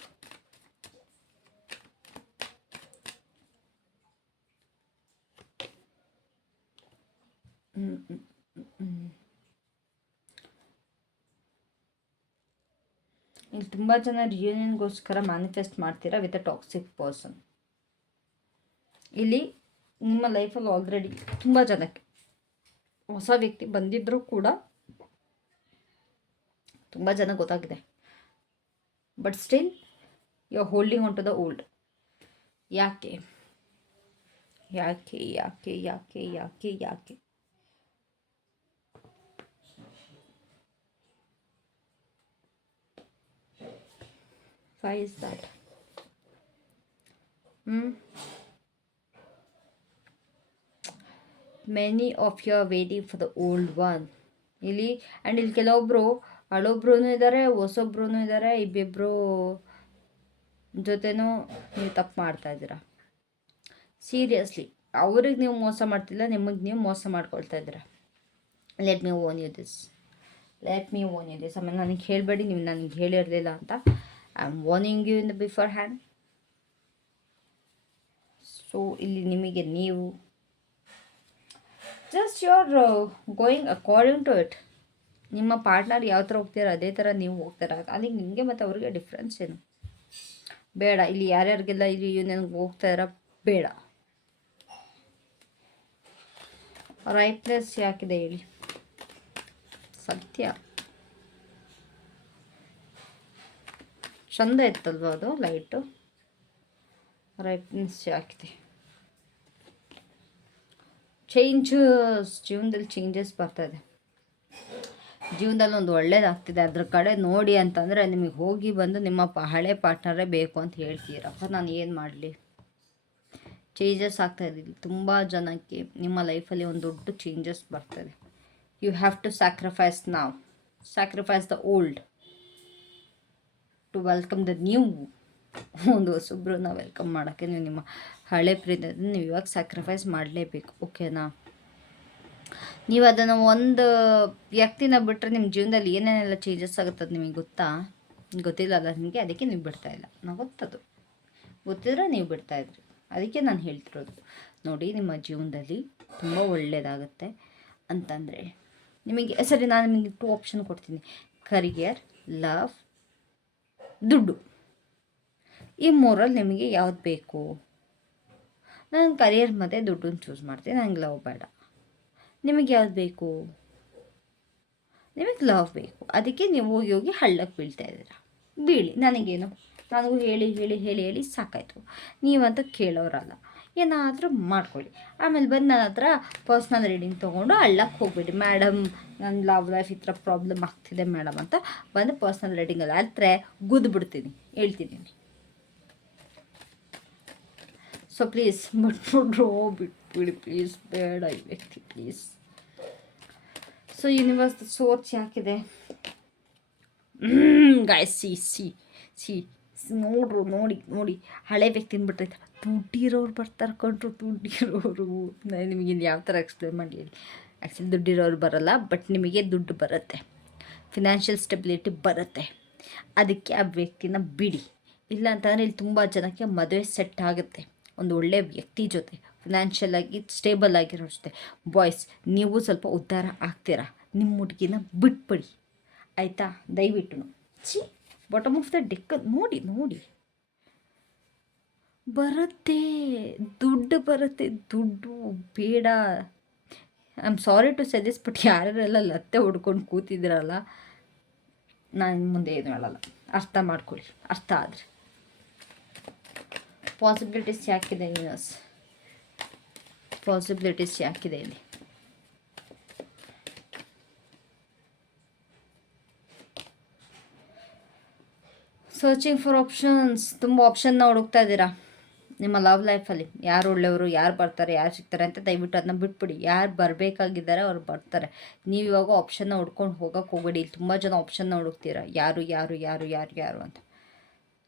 ಇಲ್ಲಿ ತುಂಬ ಜನ ರಿಯೂನಿಯನ್ಗೋಸ್ಕರ ಮ್ಯಾನಿಫೆಸ್ಟ್ ಮಾಡ್ತೀರಾ ವಿತ್ ಅ ಟಾಕ್ಸಿಕ್ ಪರ್ಸನ್. ಇಲ್ಲಿ ನಿಮ್ಮ ಲೈಫಲ್ಲಿ ಆಲ್ರೆಡಿ ತುಂಬ ಜನಕ್ಕೆ ಹೊಸ ವ್ಯಕ್ತಿ ಬಂದಿದ್ದರೂ ಕೂಡ ತುಂಬ ಜನ ಗೊತ್ತಾಗಿದೆ. But still you are holding on to the old. ಯಾಕೆ ಯಾಕೆ ಯಾಕೆ ಯಾಕೆ ಯಾಕೆ ಯಾಕೆ? Why is that? Many of you are waiting for the old one. ಇಲ್ಲಿ ಆ್ಯಂಡ್ ಇಲ್ಲಿ ಕೆಲವೊಬ್ಬರು ಹಳೊಬ್ರು ಇದ್ದಾರೆ, ಹೊಸೊಬ್ರು ಇದ್ದಾರೆ. ಇಬ್ಬಿಬ್ಬರು ಜೊತೆನೂ ನೀವು ತಪ್ಪು ಮಾಡ್ತಾ ಇದ್ದೀರಾ. ಸೀರಿಯಸ್ಲಿ ಅವ್ರಿಗೆ ನೀವು ಮೋಸ ಮಾಡ್ತಿಲ್ಲ, ನಿಮಗೆ ನೀವು ಮೋಸ ಮಾಡ್ಕೊಳ್ತಾ ಇದ್ದೀರಾ. Let me own you this. ಆಮೇಲೆ ನನಗೆ ಹೇಳಬೇಡಿ ನೀವು ನನಗೆ ಹೇಳಿರಲಿಲ್ಲ ಅಂತ. I am warning you in the beforehand. So ಇಲ್ಲಿ ನಿಮಗೆ ನೀವು just you are going according to it. ನಿಮ್ಮ ಪಾರ್ಟ್ನರ್ ಯಾವ ಥರ ಹೋಗ್ತೀರ ಅದೇ ಥರ ನೀವು ಹೋಗ್ತೀರ. ಅಲ್ಲಿಗೆ ನಿಮಗೆ ಮತ್ತು ಅವ್ರಿಗೆ ಡಿಫ್ರೆನ್ಸ್ ಏನು? ಬೇಡ. ಇಲ್ಲಿ ಯಾರ್ಯಾರಿಗೆಲ್ಲ ಇಲ್ಲಿ ನನಗೆ ಹೋಗ್ತಾ ಇರೋ ಬೇಡ. ರೈಟ್ನೆಸ್ ಯಾಕಿದೆ ಹೇಳಿ? ಸತ್ಯ ಚಂದ ಇತ್ತಲ್ವ ಅದು ಲೈಟು. ರೈಟ್ನೆಸ್ ಯಾಕಿದೆ? ಚೇಂಜಸ್, ಜೀವನದಲ್ಲಿ ಚೇಂಜಸ್ ಬರ್ತಾಯಿದೆ. ಜೀವನದಲ್ಲಿ ಒಂದು ಒಳ್ಳೇದಾಗ್ತಿದೆ, ಅದ್ರ ಕಡೆ ನೋಡಿ ಅಂತಂದರೆ ನಿಮಗೆ ಹೋಗಿ ಬಂದು ನಿಮ್ಮ ಹಳೆ ಪಾರ್ಟ್ನರೇ ಬೇಕು ಅಂತ ಹೇಳ್ತೀರಪ್ಪ. ನಾನು ಏನು ಮಾಡಲಿ? ಚೇಂಜಸ್ ಆಗ್ತಾಯಿದೆ. ತುಂಬ ಜನಕ್ಕೆ ನಿಮ್ಮ ಲೈಫಲ್ಲಿ ಒಂದು ದೊಡ್ಡ ಚೇಂಜಸ್ ಬರ್ತಾಯಿದೆ. You have to sacrifice now. Sacrifice the old to welcome the new. ಒಂದು ಹೊಸೊಬ್ಬರನ್ನ ವೆಲ್ಕಮ್ ಮಾಡೋಕ್ಕೆ ನೀವು ನಿಮ್ಮ ಹಳೆ ಪ್ರೀತಿ ನೀವು ಇವಾಗ ಸ್ಯಾಕ್ರಿಫೈಸ್ ಮಾಡಲೇಬೇಕು. ಓಕೆನಾ? ನೀವು ಅದನ್ನು ಒಂದು ವ್ಯಕ್ತಿನ ಬಿಟ್ಟರೆ ನಿಮ್ಮ ಜೀವನದಲ್ಲಿ ಏನೇನೆಲ್ಲ ಚೇಂಜಸ್ ಆಗುತ್ತದೆ ನಿಮಗೆ ಗೊತ್ತಿಲ್ಲಲ್ಲ ನಿಮಗೆ. ಅದಕ್ಕೆ ನೀವು ಬಿಡ್ತಾಯಿಲ್ಲ. ನಾವು ಗೊತ್ತಿದ್ರೆ ನೀವು ಬಿಡ್ತಾಯಿದ್ರಿ. ಅದಕ್ಕೆ ನಾನು ಹೇಳ್ತಿರೋದು ನೋಡಿ, ನಿಮ್ಮ ಜೀವನದಲ್ಲಿ ತುಂಬ ಒಳ್ಳೆಯದಾಗುತ್ತೆ ಅಂತಂದರೆ ನಿಮಗೆ ಸರಿ. ನಾನು ನಿಮಗೆ 2 ಆಪ್ಷನ್ ಕೊಡ್ತೀನಿ: ಕರಿಯರ್, ಲವ್, ದುಡ್ಡು. ಈ 3ರಲ್ಲಿ ನಿಮಗೆ ಯಾವ್ದು ಬೇಕು? ನಾನು ಕರಿಯರ್ ಮತ್ತು ದುಡ್ಡನ್ನು ಚೂಸ್ ಮಾಡ್ತೀನಿ. ನನಗೆ ಲವ್ ಬೇಡ. ನಿಮಗೆ ಯಾವ್ದು ಬೇಕು? ನಿಮಗೆ ಲವ್ ಬೇಕು. ಅದಕ್ಕೆ ನೀವು ಹೋಗಿ ಹಳ್ಳಕ್ಕೆ ಬೀಳ್ತಾ ಇದ್ದೀರಾ. ಬೀಳಿ, ನನಗೇನು, ನನಗೂ ಹೇಳಿ ಹೇಳಿ ಹೇಳಿ ಹೇಳಿ ಸಾಕಾಯಿತು. ನೀವಂತ ಕೇಳೋರಲ್ಲ. ಏನಾದರೂ ಮಾಡ್ಕೊಳ್ಳಿ. ಆಮೇಲೆ ಬಂದು ನನ್ನ ಹತ್ರ ಪರ್ಸ್ನಲ್ ರೀಡಿಂಗ್ ತೊಗೊಂಡು ಹಳ್ಳಕ್ಕೆ ಹೋಗ್ಬೇಡಿ. ಮೇಡಮ್ ನನ್ನ ಲವ್ ಲೈಫ್ ಈ ಥರ ಪ್ರಾಬ್ಲಮ್ ಆಗ್ತಿದೆ ಮೇಡಮ್ ಅಂತ ಬಂದು ಪರ್ಸ್ನಲ್ ರೀಡಿಂಗಲ್ಲಿ ಆದರೆ ಗುದ್ದುಬಿಡ್ತೀನಿ, ಹೇಳ್ತೀನಿ. ಸೊ ಪ್ಲೀಸ್ ಬಿಟ್ಬಿಡಿ ಪ್ಲೀಸ್. ಬೇಡ ಈ ವ್ಯಕ್ತಿ ಪ್ಲೀಸ್. ಸೊ ಯೂನಿವರ್ಸ್ ಸೋರ್ಸ್ ಯಾಕಿದೆ ಗಾಯ್ಸ್? ಸಿ ನೋಡಿ ಹಳೆ ವ್ಯಕ್ತಿನ ಬಿಟ್ಟೈತೆ. ದುಡ್ಡಿರೋರು ಬರ್ತಾರೆ ಕಂಡ್ರು. ದುಡ್ಡಿರೋರು ನಿಮಗೆ ಯಾವ ಥರ ಎಕ್ಸ್ಪ್ಲೇನ್ ಮಾಡಿ ಹೇಳಿ? ಆ್ಯಕ್ಚುಲಿ ದುಡ್ಡಿರೋರು ಬರೋಲ್ಲ, ಬಟ್ ನಿಮಗೆ ದುಡ್ಡು ಬರುತ್ತೆ, ಫಿನಾನ್ಷಿಯಲ್ ಸ್ಟೆಬಿಲಿಟಿ ಬರುತ್ತೆ. ಅದಕ್ಕೆ ಆ ವ್ಯಕ್ತಿನ ಬಿಡಿ. ಇಲ್ಲ ಅಂತಂದರೆ ಇಲ್ಲಿ ತುಂಬ ಜನಕ್ಕೆ ಮದುವೆ ಸೆಟ್ ಆಗುತ್ತೆ ಒಂದು ಒಳ್ಳೆಯ ವ್ಯಕ್ತಿ ಜೊತೆ, ಫಿನಾನ್ಷಿಯಲ್ ಆಗಿ ಸ್ಟೇಬಲ್ ಆಗಿರೋ ಜೊತೆ. ಬಾಯ್ಸ್, ನೀವು ಸ್ವಲ್ಪ ಉದ್ಧಾರ ಆಗ್ತೀರಾ. ನಿಮ್ಮ ಹುಡುಗಿನ ಬಿಟ್ಬಿಡಿ ಆಯಿತಾ? ದಯವಿಟ್ಟು ಬಾಟಮ್ ಆಫ್ ದ ಡೆಕ್ ನೋಡಿ ಬರುತ್ತೆ, ದುಡ್ಡು ಬರುತ್ತೆ. ದುಡ್ಡು ಬೇಡ. ಐ ಆಮ್ ಸಾರಿ ಟು ಸೆ ದಿಸ್, ಬಟ್ ಯಾರೆಲ್ಲ ಲತ್ತೆ ಹೊಡ್ಕೊಂಡು ಕೂತಿದ್ದೀರಲ್ಲ, ನಾನು ಮುಂದೆ ಏನು ಹೇಳಲ್ಲ. ಅರ್ಥ ಮಾಡ್ಕೊಳ್ಳಿ. ಅರ್ಥ ಆದರೆ ಪಾಸಿಬಿಲಿಟೀಸ್ ಯಾಕಿದೆ ಯೂನಿವರ್ಸ್? ಪಾಸಿಬಿಲಿಟೀಸ್ ಯಾಕಿದೆ ಇಲ್ಲಿ? Searching for options. ತುಂಬ ಆಪ್ಷನ್ನ ಹುಡುಕ್ತಾ ಇದ್ದೀರಾ ನಿಮ್ಮ ಲವ್ ಲೈಫಲ್ಲಿ. ಯಾರು ಒಳ್ಳೆಯವರು, ಯಾರು ಬರ್ತಾರೆ, ಯಾರು ಸಿಗ್ತಾರೆ ಅಂತ ದಯವಿಟ್ಟು ಅದನ್ನ ಬಿಟ್ಬಿಡಿ. ಯಾರು ಬರಬೇಕಾಗಿದ್ದಾರೆ ಅವ್ರು ಬರ್ತಾರೆ. ನೀವು ಇವಾಗ ಆಪ್ಷನ್ನ ಹುಡ್ಕೊಂಡು ಹೋಗೋಕ್ಕೆ ಹೋಗಬೇಡಿ. ಇಲ್ಲಿ ತುಂಬ ಜನ ಆಪ್ಷನ್ನ ಹುಡುಕ್ತೀರಾ, ಯಾರು ಯಾರು ಯಾರು ಯಾರು ಯಾರು ಅಂತ.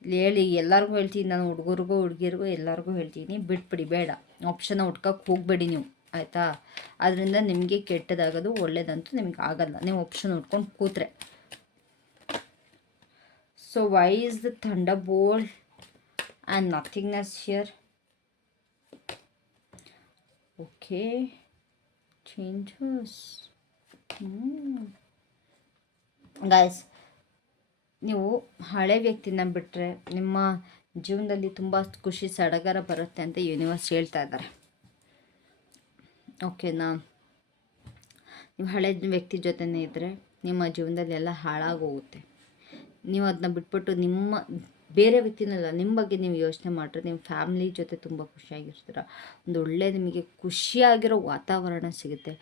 ಇಲ್ಲಿ ಹೇಳಿ ಎಲ್ಲರಿಗೂ ಹೇಳ್ತೀನಿ ನಾನು, ಹುಡುಗರಿಗೂ ಹುಡುಗಿರಿಗೂ ಎಲ್ಲರಿಗೂ ಹೇಳ್ತೀನಿ, ಬಿಟ್ಬಿಡಿ. ಬೇಡ, ಆಪ್ಷನ್ನ ಹುಡ್ಕೋಕ್ಕೆ ಹೋಗಬೇಡಿ ನೀವು. ಆಯಿತಾ. ಅದರಿಂದ ನಿಮಗೆ ಕೆಟ್ಟದಾಗೋದು ಒಳ್ಳೇದಂತೂ ನಿಮಗೆ ಆಗಲ್ಲ, ನೀವು ಆಪ್ಷನ್ ನೋಡ್ಕೊಂಡು ಕೂತ್ರೆ. So why is the thunderbolt and nothingness here? Okay, changes. Guys, ನೀವು ಹಳೆ ವ್ಯಕ್ತಿನ ಬಿಟ್ಟರೆ ನಿಮ್ಮ ಜೀವನದಲ್ಲಿ ತುಂಬ ಖುಷಿ ಸಡಗರ ಬರುತ್ತೆ ಅಂತ ಯೂನಿವರ್ಸ್ ಹೇಳ್ತಾ ಇದ್ದಾರೆ. ಓಕೆನಾ? ನೀವು ಹಳೆ ವ್ಯಕ್ತಿ ಜೊತೆನೇ ಇದ್ದರೆ ನಿಮ್ಮ ಜೀವನದಲ್ಲಿ ಎಲ್ಲ ಹಾಳಾಗೋಗುತ್ತೆ. ನೀವು ಅದನ್ನ ಬಿಟ್ಬಿಟ್ಟು ಬೇರೆ ವ್ಯಕ್ತಿನಲ್ಲ, ನಿಮ್ಮ ಬಗ್ಗೆ ನೀವು ಯೋಚನೆ ಮಾಡಿದ್ರೆ ನಿಮ್ಮ ಫ್ಯಾಮ್ಲಿ ಜೊತೆ ತುಂಬ ಖುಷಿಯಾಗಿರ್ತೀರ. ಒಂದು ಒಳ್ಳೆ ನಿಮಗೆ ಖುಷಿಯಾಗಿರೋ ವಾತಾವರಣ ಸಿಗುತ್ತೆ.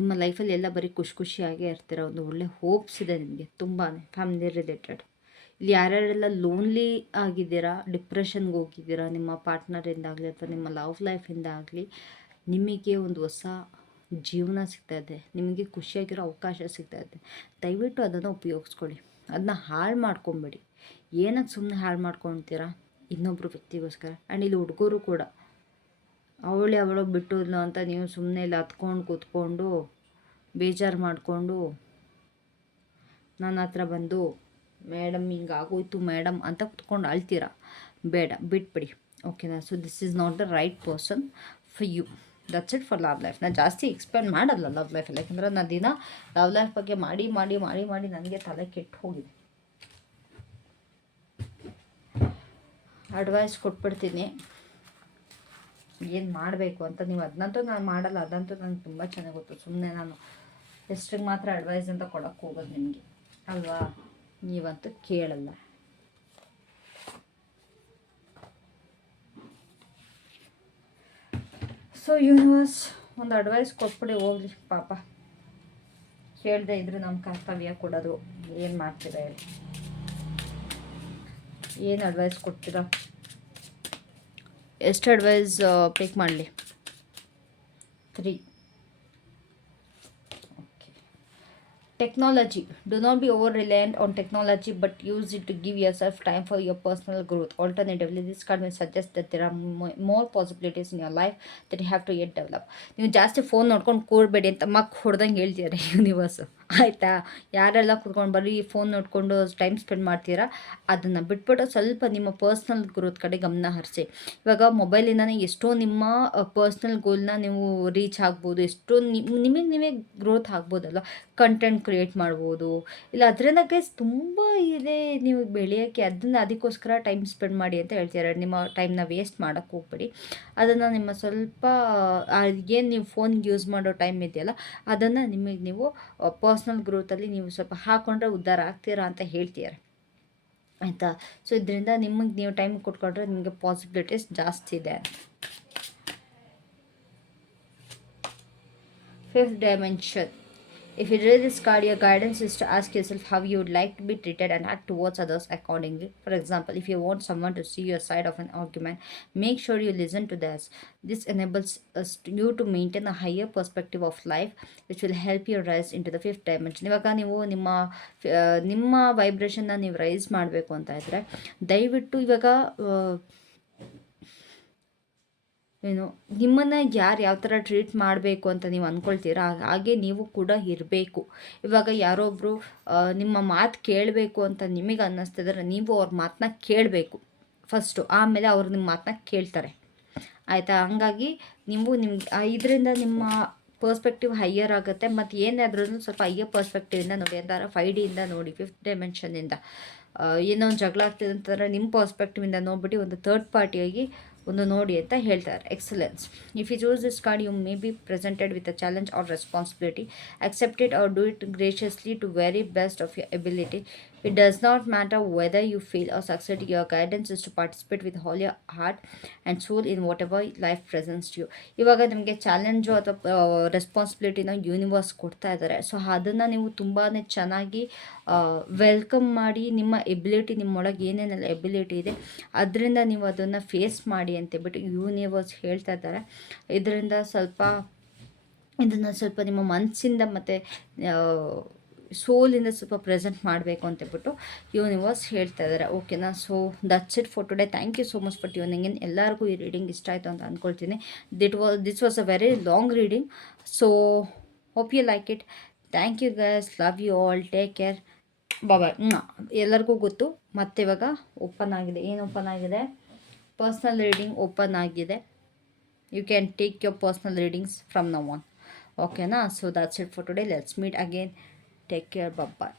ನಿಮ್ಮ ಲೈಫಲ್ಲಿ ಎಲ್ಲ ಬರೀ ಖುಷಿಯಾಗೇ ಇರ್ತೀರ. ಒಂದು ಒಳ್ಳೆ ಹೋಪ್ಸ್ ಇದೆ ನಿಮಗೆ ತುಂಬಾ ಫ್ಯಾಮಿಲಿ ರಿಲೇಟೆಡ್. ಇಲ್ಲಿ ಯಾರ್ಯಾರೆಲ್ಲ ಲೋನ್ಲಿ ಆಗಿದ್ದೀರಾ, ಡಿಪ್ರೆಷನ್ಗೆ ಹೋಗಿದ್ದೀರಾ ನಿಮ್ಮ ಪಾರ್ಟ್ನರಿಂದಾಗಲಿ ಅಥವಾ ನಿಮ್ಮ ಲವ್ ಲೈಫಿಂದ ಆಗಲಿ, ನಿಮಗೆ ಒಂದು ಹೊಸ ಜೀವನ ಸಿಗ್ತಾಯಿದೆ, ನಿಮಗೆ ಖುಷಿಯಾಗಿರೋ ಅವಕಾಶ ಸಿಗ್ತಾಯಿದೆ. ದಯವಿಟ್ಟು ಅದನ್ನು ಉಪಯೋಗಿಸ್ಕೊಳ್ಳಿ. ಅದನ್ನ ಹಾಳು ಮಾಡ್ಕೊಬೇಡಿ. ಏನಕ್ಕೆ ಸುಮ್ಮನೆ ಹಾಳು ಮಾಡ್ಕೊತೀರಾ ಇನ್ನೊಬ್ಬರು ವ್ಯಕ್ತಿಗೋಸ್ಕರ? ಆ್ಯಂಡ್ ಇಲ್ಲಿ ಹುಡುಗರು ಕೂಡ ಅವಳು ಬಿಟ್ಟೋದ್ಲು ಅಂತ ನೀವು ಸುಮ್ಮನೆ ಇಲ್ಲಿ ಹತ್ಕೊಂಡು ಕೂತ್ಕೊಂಡು ಬೇಜಾರು ಮಾಡಿಕೊಂಡು ನನ್ನ ಹತ್ರ ಬಂದು ಮೇಡಮ್ ಹಿಂಗಾಗೋಯ್ತು ಮೇಡಮ್ ಅಂತ ಕುತ್ಕೊಂಡು ಅಳ್ತೀರಾ. ಬೇಡ, ಬಿಟ್ಬಿಡಿ. ಓಕೆನಾ? So this is not the right person for you. That's it for love life. ನಾನು ಜಾಸ್ತಿ ಎಕ್ಸ್ಪ್ಲೇನ್ ಮಾಡಲ್ಲ ಲವ್ ಲೈಫಲ್ಲಿ, ಯಾಕಂದರೆ ನಾನು ದಿನ ಲವ್ ಲೈಫ್ ಬಗ್ಗೆ ಮಾಡಿ ಮಾಡಿ ಮಾಡಿ ಮಾಡಿ ನನಗೆ ತಲೆ ಕೆಟ್ಟು ಹೋಗಿದೆ. ಅಡ್ವೈಸ್ ಕೊಟ್ಬಿಡ್ತೀನಿ ಏನು ಮಾಡಬೇಕು ಅಂತ. ನೀವು ಅದನ್ನಂತೂ ನಾನು ಮಾಡಲ್ಲ, ಅದಂತೂ ನನಗೆ ತುಂಬ ಚೆನ್ನಾಗಿ ಗೊತ್ತು. ಸುಮ್ಮನೆ ನಾನು ಎಷ್ಟಿಗೆ ಮಾತ್ರ ಅಡ್ವೈಸ್ ಅಂತ ಕೊಡೋಕ್ಕೆ ಹೋಗೋದು ನಿಮಗೆ ಅಲ್ವಾ? ನೀವಂತೂ ಕೇಳಲ್ಲ. ಸೊ ಯೂನಿವರ್ಸ್ ಒಂದು ಅಡ್ವೈಸ್ ಕೊಟ್ಬಿಡಿ ಹೋಗ್ಲಿ ಪಾಪ. ಕೇಳದೆ ಇದ್ರೆ ನಮ್ಮ ಕರ್ತವ್ಯ ಕೊಡೋದು. ಏನು ಮಾಡ್ತೀರಾ ಹೇಳಿ? ಏನು ಅಡ್ವೈಸ್ ಕೊಡ್ತೀರಾ? ಎಷ್ಟು ಅಡ್ವೈಸ್ ಪಿಕ್ ಮಾಡಲಿ? 3. Technology. Do not be over-reliant on technology, but use it to give yourself time for your personal growth. Alternatively, this card may suggest that there are more possibilities in your life that you have to yet develop. ನೀವು ಜಾಸ್ತಿ phone ನೋಡ್ಕೊಂಡು ಕೂಡಬೇಡಿ ಅಂತ ಹೊಡೆದಂಗೆ ಹೇಳ್ತಿದ್ದಾರೆ universe. ಆಯಿತಾ? ಯಾರೆಲ್ಲ ಕೂತ್ಕೊಂಡು ಬರೀ phone ನೋಡಿಕೊಂಡು ಟೈಮ್ ಸ್ಪೆಂಡ್ ಮಾಡ್ತೀರಾ, ಅದನ್ನು ಬಿಟ್ಬಿಟ್ಟು ಸ್ವಲ್ಪ ನಿಮ್ಮ ಪರ್ಸ್ನಲ್ ಗ್ರೋತ್ ಕಡೆ ಗಮನ ಹರಿಸಿ. ಇವಾಗ ಮೊಬೈಲಿಂದನೇ ಎಷ್ಟೋ ನಿಮ್ಮ ಪರ್ಸ್ನಲ್ ಗೋಲ್ನ ನೀವು ರೀಚ್ ಆಗ್ಬೋದು, ಎಷ್ಟೋ ನಿಮಗೆ ನೀವೇ ಗ್ರೋತ್ ಆಗ್ಬೋದಲ್ಲ. ಕಂಟೆಂಟ್ ಕ್ರಿಯೇಟ್ ಮಾಡ್ಬೋದು, ಇಲ್ಲ ಅದರಿಂದ ಗೈಸ್ ತುಂಬ ಇದೆ ನೀವು ಬೆಳೆಯೋಕ್ಕೆ. ಅದಕ್ಕೋಸ್ಕರ ಟೈಮ್ ಸ್ಪೆಂಡ್ ಮಾಡಿ ಅಂತ ಹೇಳ್ತಾರೆ. ನಿಮ್ಮ ಟೈಮ್ನ ವೇಸ್ಟ್ ಮಾಡೋಕ್ಕೆ ಹೋಗ್ಬೇಡಿ. ಅದನ್ನು ನಿಮ್ಮ ಸ್ವಲ್ಪ ಏನು ನೀವು ಫೋನ್ಗೆ ಯೂಸ್ ಮಾಡೋ ಟೈಮ್ ಇದೆಯಲ್ಲ, ಅದನ್ನು ನಿಮಗೆ ನೀವು ಪರ್ಸ್ನಲ್ ಗ್ರೋತಲ್ಲಿ ನೀವು ಸ್ವಲ್ಪ ಹಾಕ್ಕೊಂಡ್ರೆ ಉದ್ಧಾರ ಆಗ್ತೀರಾ ಅಂತ ಹೇಳ್ತಿದ್ದಾರೆ. ಆಯಿತಾ? ಸೊ ಇದರಿಂದ ನಿಮಗೆ ನೀವು ಟೈಮ್ ಕೊಟ್ಕೊಂಡ್ರೆ ನಿಮಗೆ ಪಾಸಿಬಿಲಿಟೀಸ್ ಜಾಸ್ತಿ ಇದೆ. 5th dimension. If you read this card, your guidance is to ask yourself how you would like to be treated and act towards others accordingly. For example, if you want someone to see your side of an argument, make sure you listen to theirs. This enables you to maintain a higher perspective of life, which will help you rise into the 5th dimension. ಇವಾಗ ನೀವು ನಿಮ್ಮ ವೈಬ್ರೇಷನ್ನ ನೀವು rice ಮಾಡಬೇಕು ಅಂತ ಇದ್ದರೆ, ದಯವಿಟ್ಟು ಇವಾಗ ಏನು ನಿಮ್ಮನ್ನು ಯಾವ ಥರ ಟ್ರೀಟ್ ಮಾಡಬೇಕು ಅಂತ ನೀವು ಅಂದ್ಕೊಳ್ತೀರಾ, ಹಾಗೆ ನೀವು ಕೂಡ ಇರಬೇಕು. ಇವಾಗ ಯಾರೊಬ್ಬರು ನಿಮ್ಮ ಮಾತು ಕೇಳಬೇಕು ಅಂತ ನಿಮಗೆ ಅನ್ನಿಸ್ತಿದ್ರೆ, ನೀವು ಅವ್ರ ಮಾತನ್ನ ಕೇಳಬೇಕು ಫಸ್ಟು, ಆಮೇಲೆ ಅವ್ರು ನಿಮ್ಮ ಮಾತನ್ನ ಕೇಳ್ತಾರೆ. ಆಯಿತಾ? ಹಂಗಾಗಿ ನೀವು ಇದರಿಂದ ನಿಮ್ಮ ಪರ್ಸ್ಪೆಕ್ಟಿವ್ ಹೈಯರ್ ಆಗುತ್ತೆ. ಮತ್ತು ಏನಾದ್ರೂ ಸ್ವಲ್ಪ ಹೈಯರ್ ಪರ್ಸ್ಪೆಕ್ಟಿವಿಂದ ನೋಡಿ ಅಂತಾರೆ. 5Dಯಿಂದ ನೋಡಿ, 5th ಡೈಮೆನ್ಷನಿಂದ ಏನೋ ಒಂದು ಜಗಳ ಆಗ್ತಿದೆ ಅಂತಂದರೆ ನಿಮ್ಮ ಪರ್ಸ್ಪೆಕ್ಟಿವಿಂದ ನೋಡ್ಬಿಟ್ಟು ಒಂದು ಥರ್ಡ್ ಪಾರ್ಟಿಯಾಗಿ ಒಂದು ನೋಡಿ ಅಂತ ಹೇಳ್ತಾರೆ. Excellence. If you choose this card, you may be presented with a challenge or responsibility. Accept it or do it graciously to very best of your ability. It does not matter whether you fail or succeed. Your guidance is to participate with all your heart and soul in whatever life presents to you. ಇವಾಗ ನಿಮಗೆ challenge ಅಥವಾ ರೆಸ್ಪಾನ್ಸಿಬಿಲಿಟಿನ universe ಕೊಡ್ತಾ ಇದ್ದಾರೆ. So ಅದನ್ನು ನೀವು ತುಂಬಾ ಚೆನ್ನಾಗಿ welcome ಮಾಡಿ, ನಿಮ್ಮ ಎಬಿಲಿಟಿ, ನಿಮ್ಮೊಳಗೆ ಏನೇನೆಲ್ಲ ಎಬಿಲಿಟಿ ಇದೆ ಅದರಿಂದ ನೀವು ಅದನ್ನು ಫೇಸ್ ಮಾಡಿ ಅಂತೇಳ್ಬಿಟ್ಟು ಯೂನಿವರ್ಸ್ ಹೇಳ್ತಾ ಇದ್ದಾರೆ. ಇದನ್ನು ಸ್ವಲ್ಪ ನಿಮ್ಮ ಮನಸ್ಸಿಂದ ಮತ್ತು ಸೋಲಿಂದ ಸ್ವಲ್ಪ ಪ್ರೆಸೆಂಟ್ ಮಾಡಬೇಕು ಅಂತೇಳ್ಬಿಟ್ಟು ಯೂನಿವರ್ಸ್ ಹೇಳ್ತಾ ಇದ್ದಾರೆ. ಓಕೆನಾ? So that's it for today. Thank you so much for tuning in. ಎಲ್ಲರಿಗೂ ಈ ರೀಡಿಂಗ್ ಇಷ್ಟ ಆಯಿತು ಅಂತ ಅಂದ್ಕೊಳ್ತೀನಿ. This was a very long reading. So hope you like it. Thank you guys. Love you all. Take care. Bye. ಎಲ್ಲರಿಗೂ ಗೊತ್ತು ಮತ್ತೆ ಇವಾಗ ಓಪನ್ ಆಗಿದೆ. ಏನು ಓಪನ್ ಆಗಿದೆ? ಪರ್ಸ್ನಲ್ ರೀಡಿಂಗ್ ಓಪನ್ ಆಗಿದೆ. You can take your personal readings from now on. Okay, na? So that's it for today. Let's meet again. Take care. Bye bye.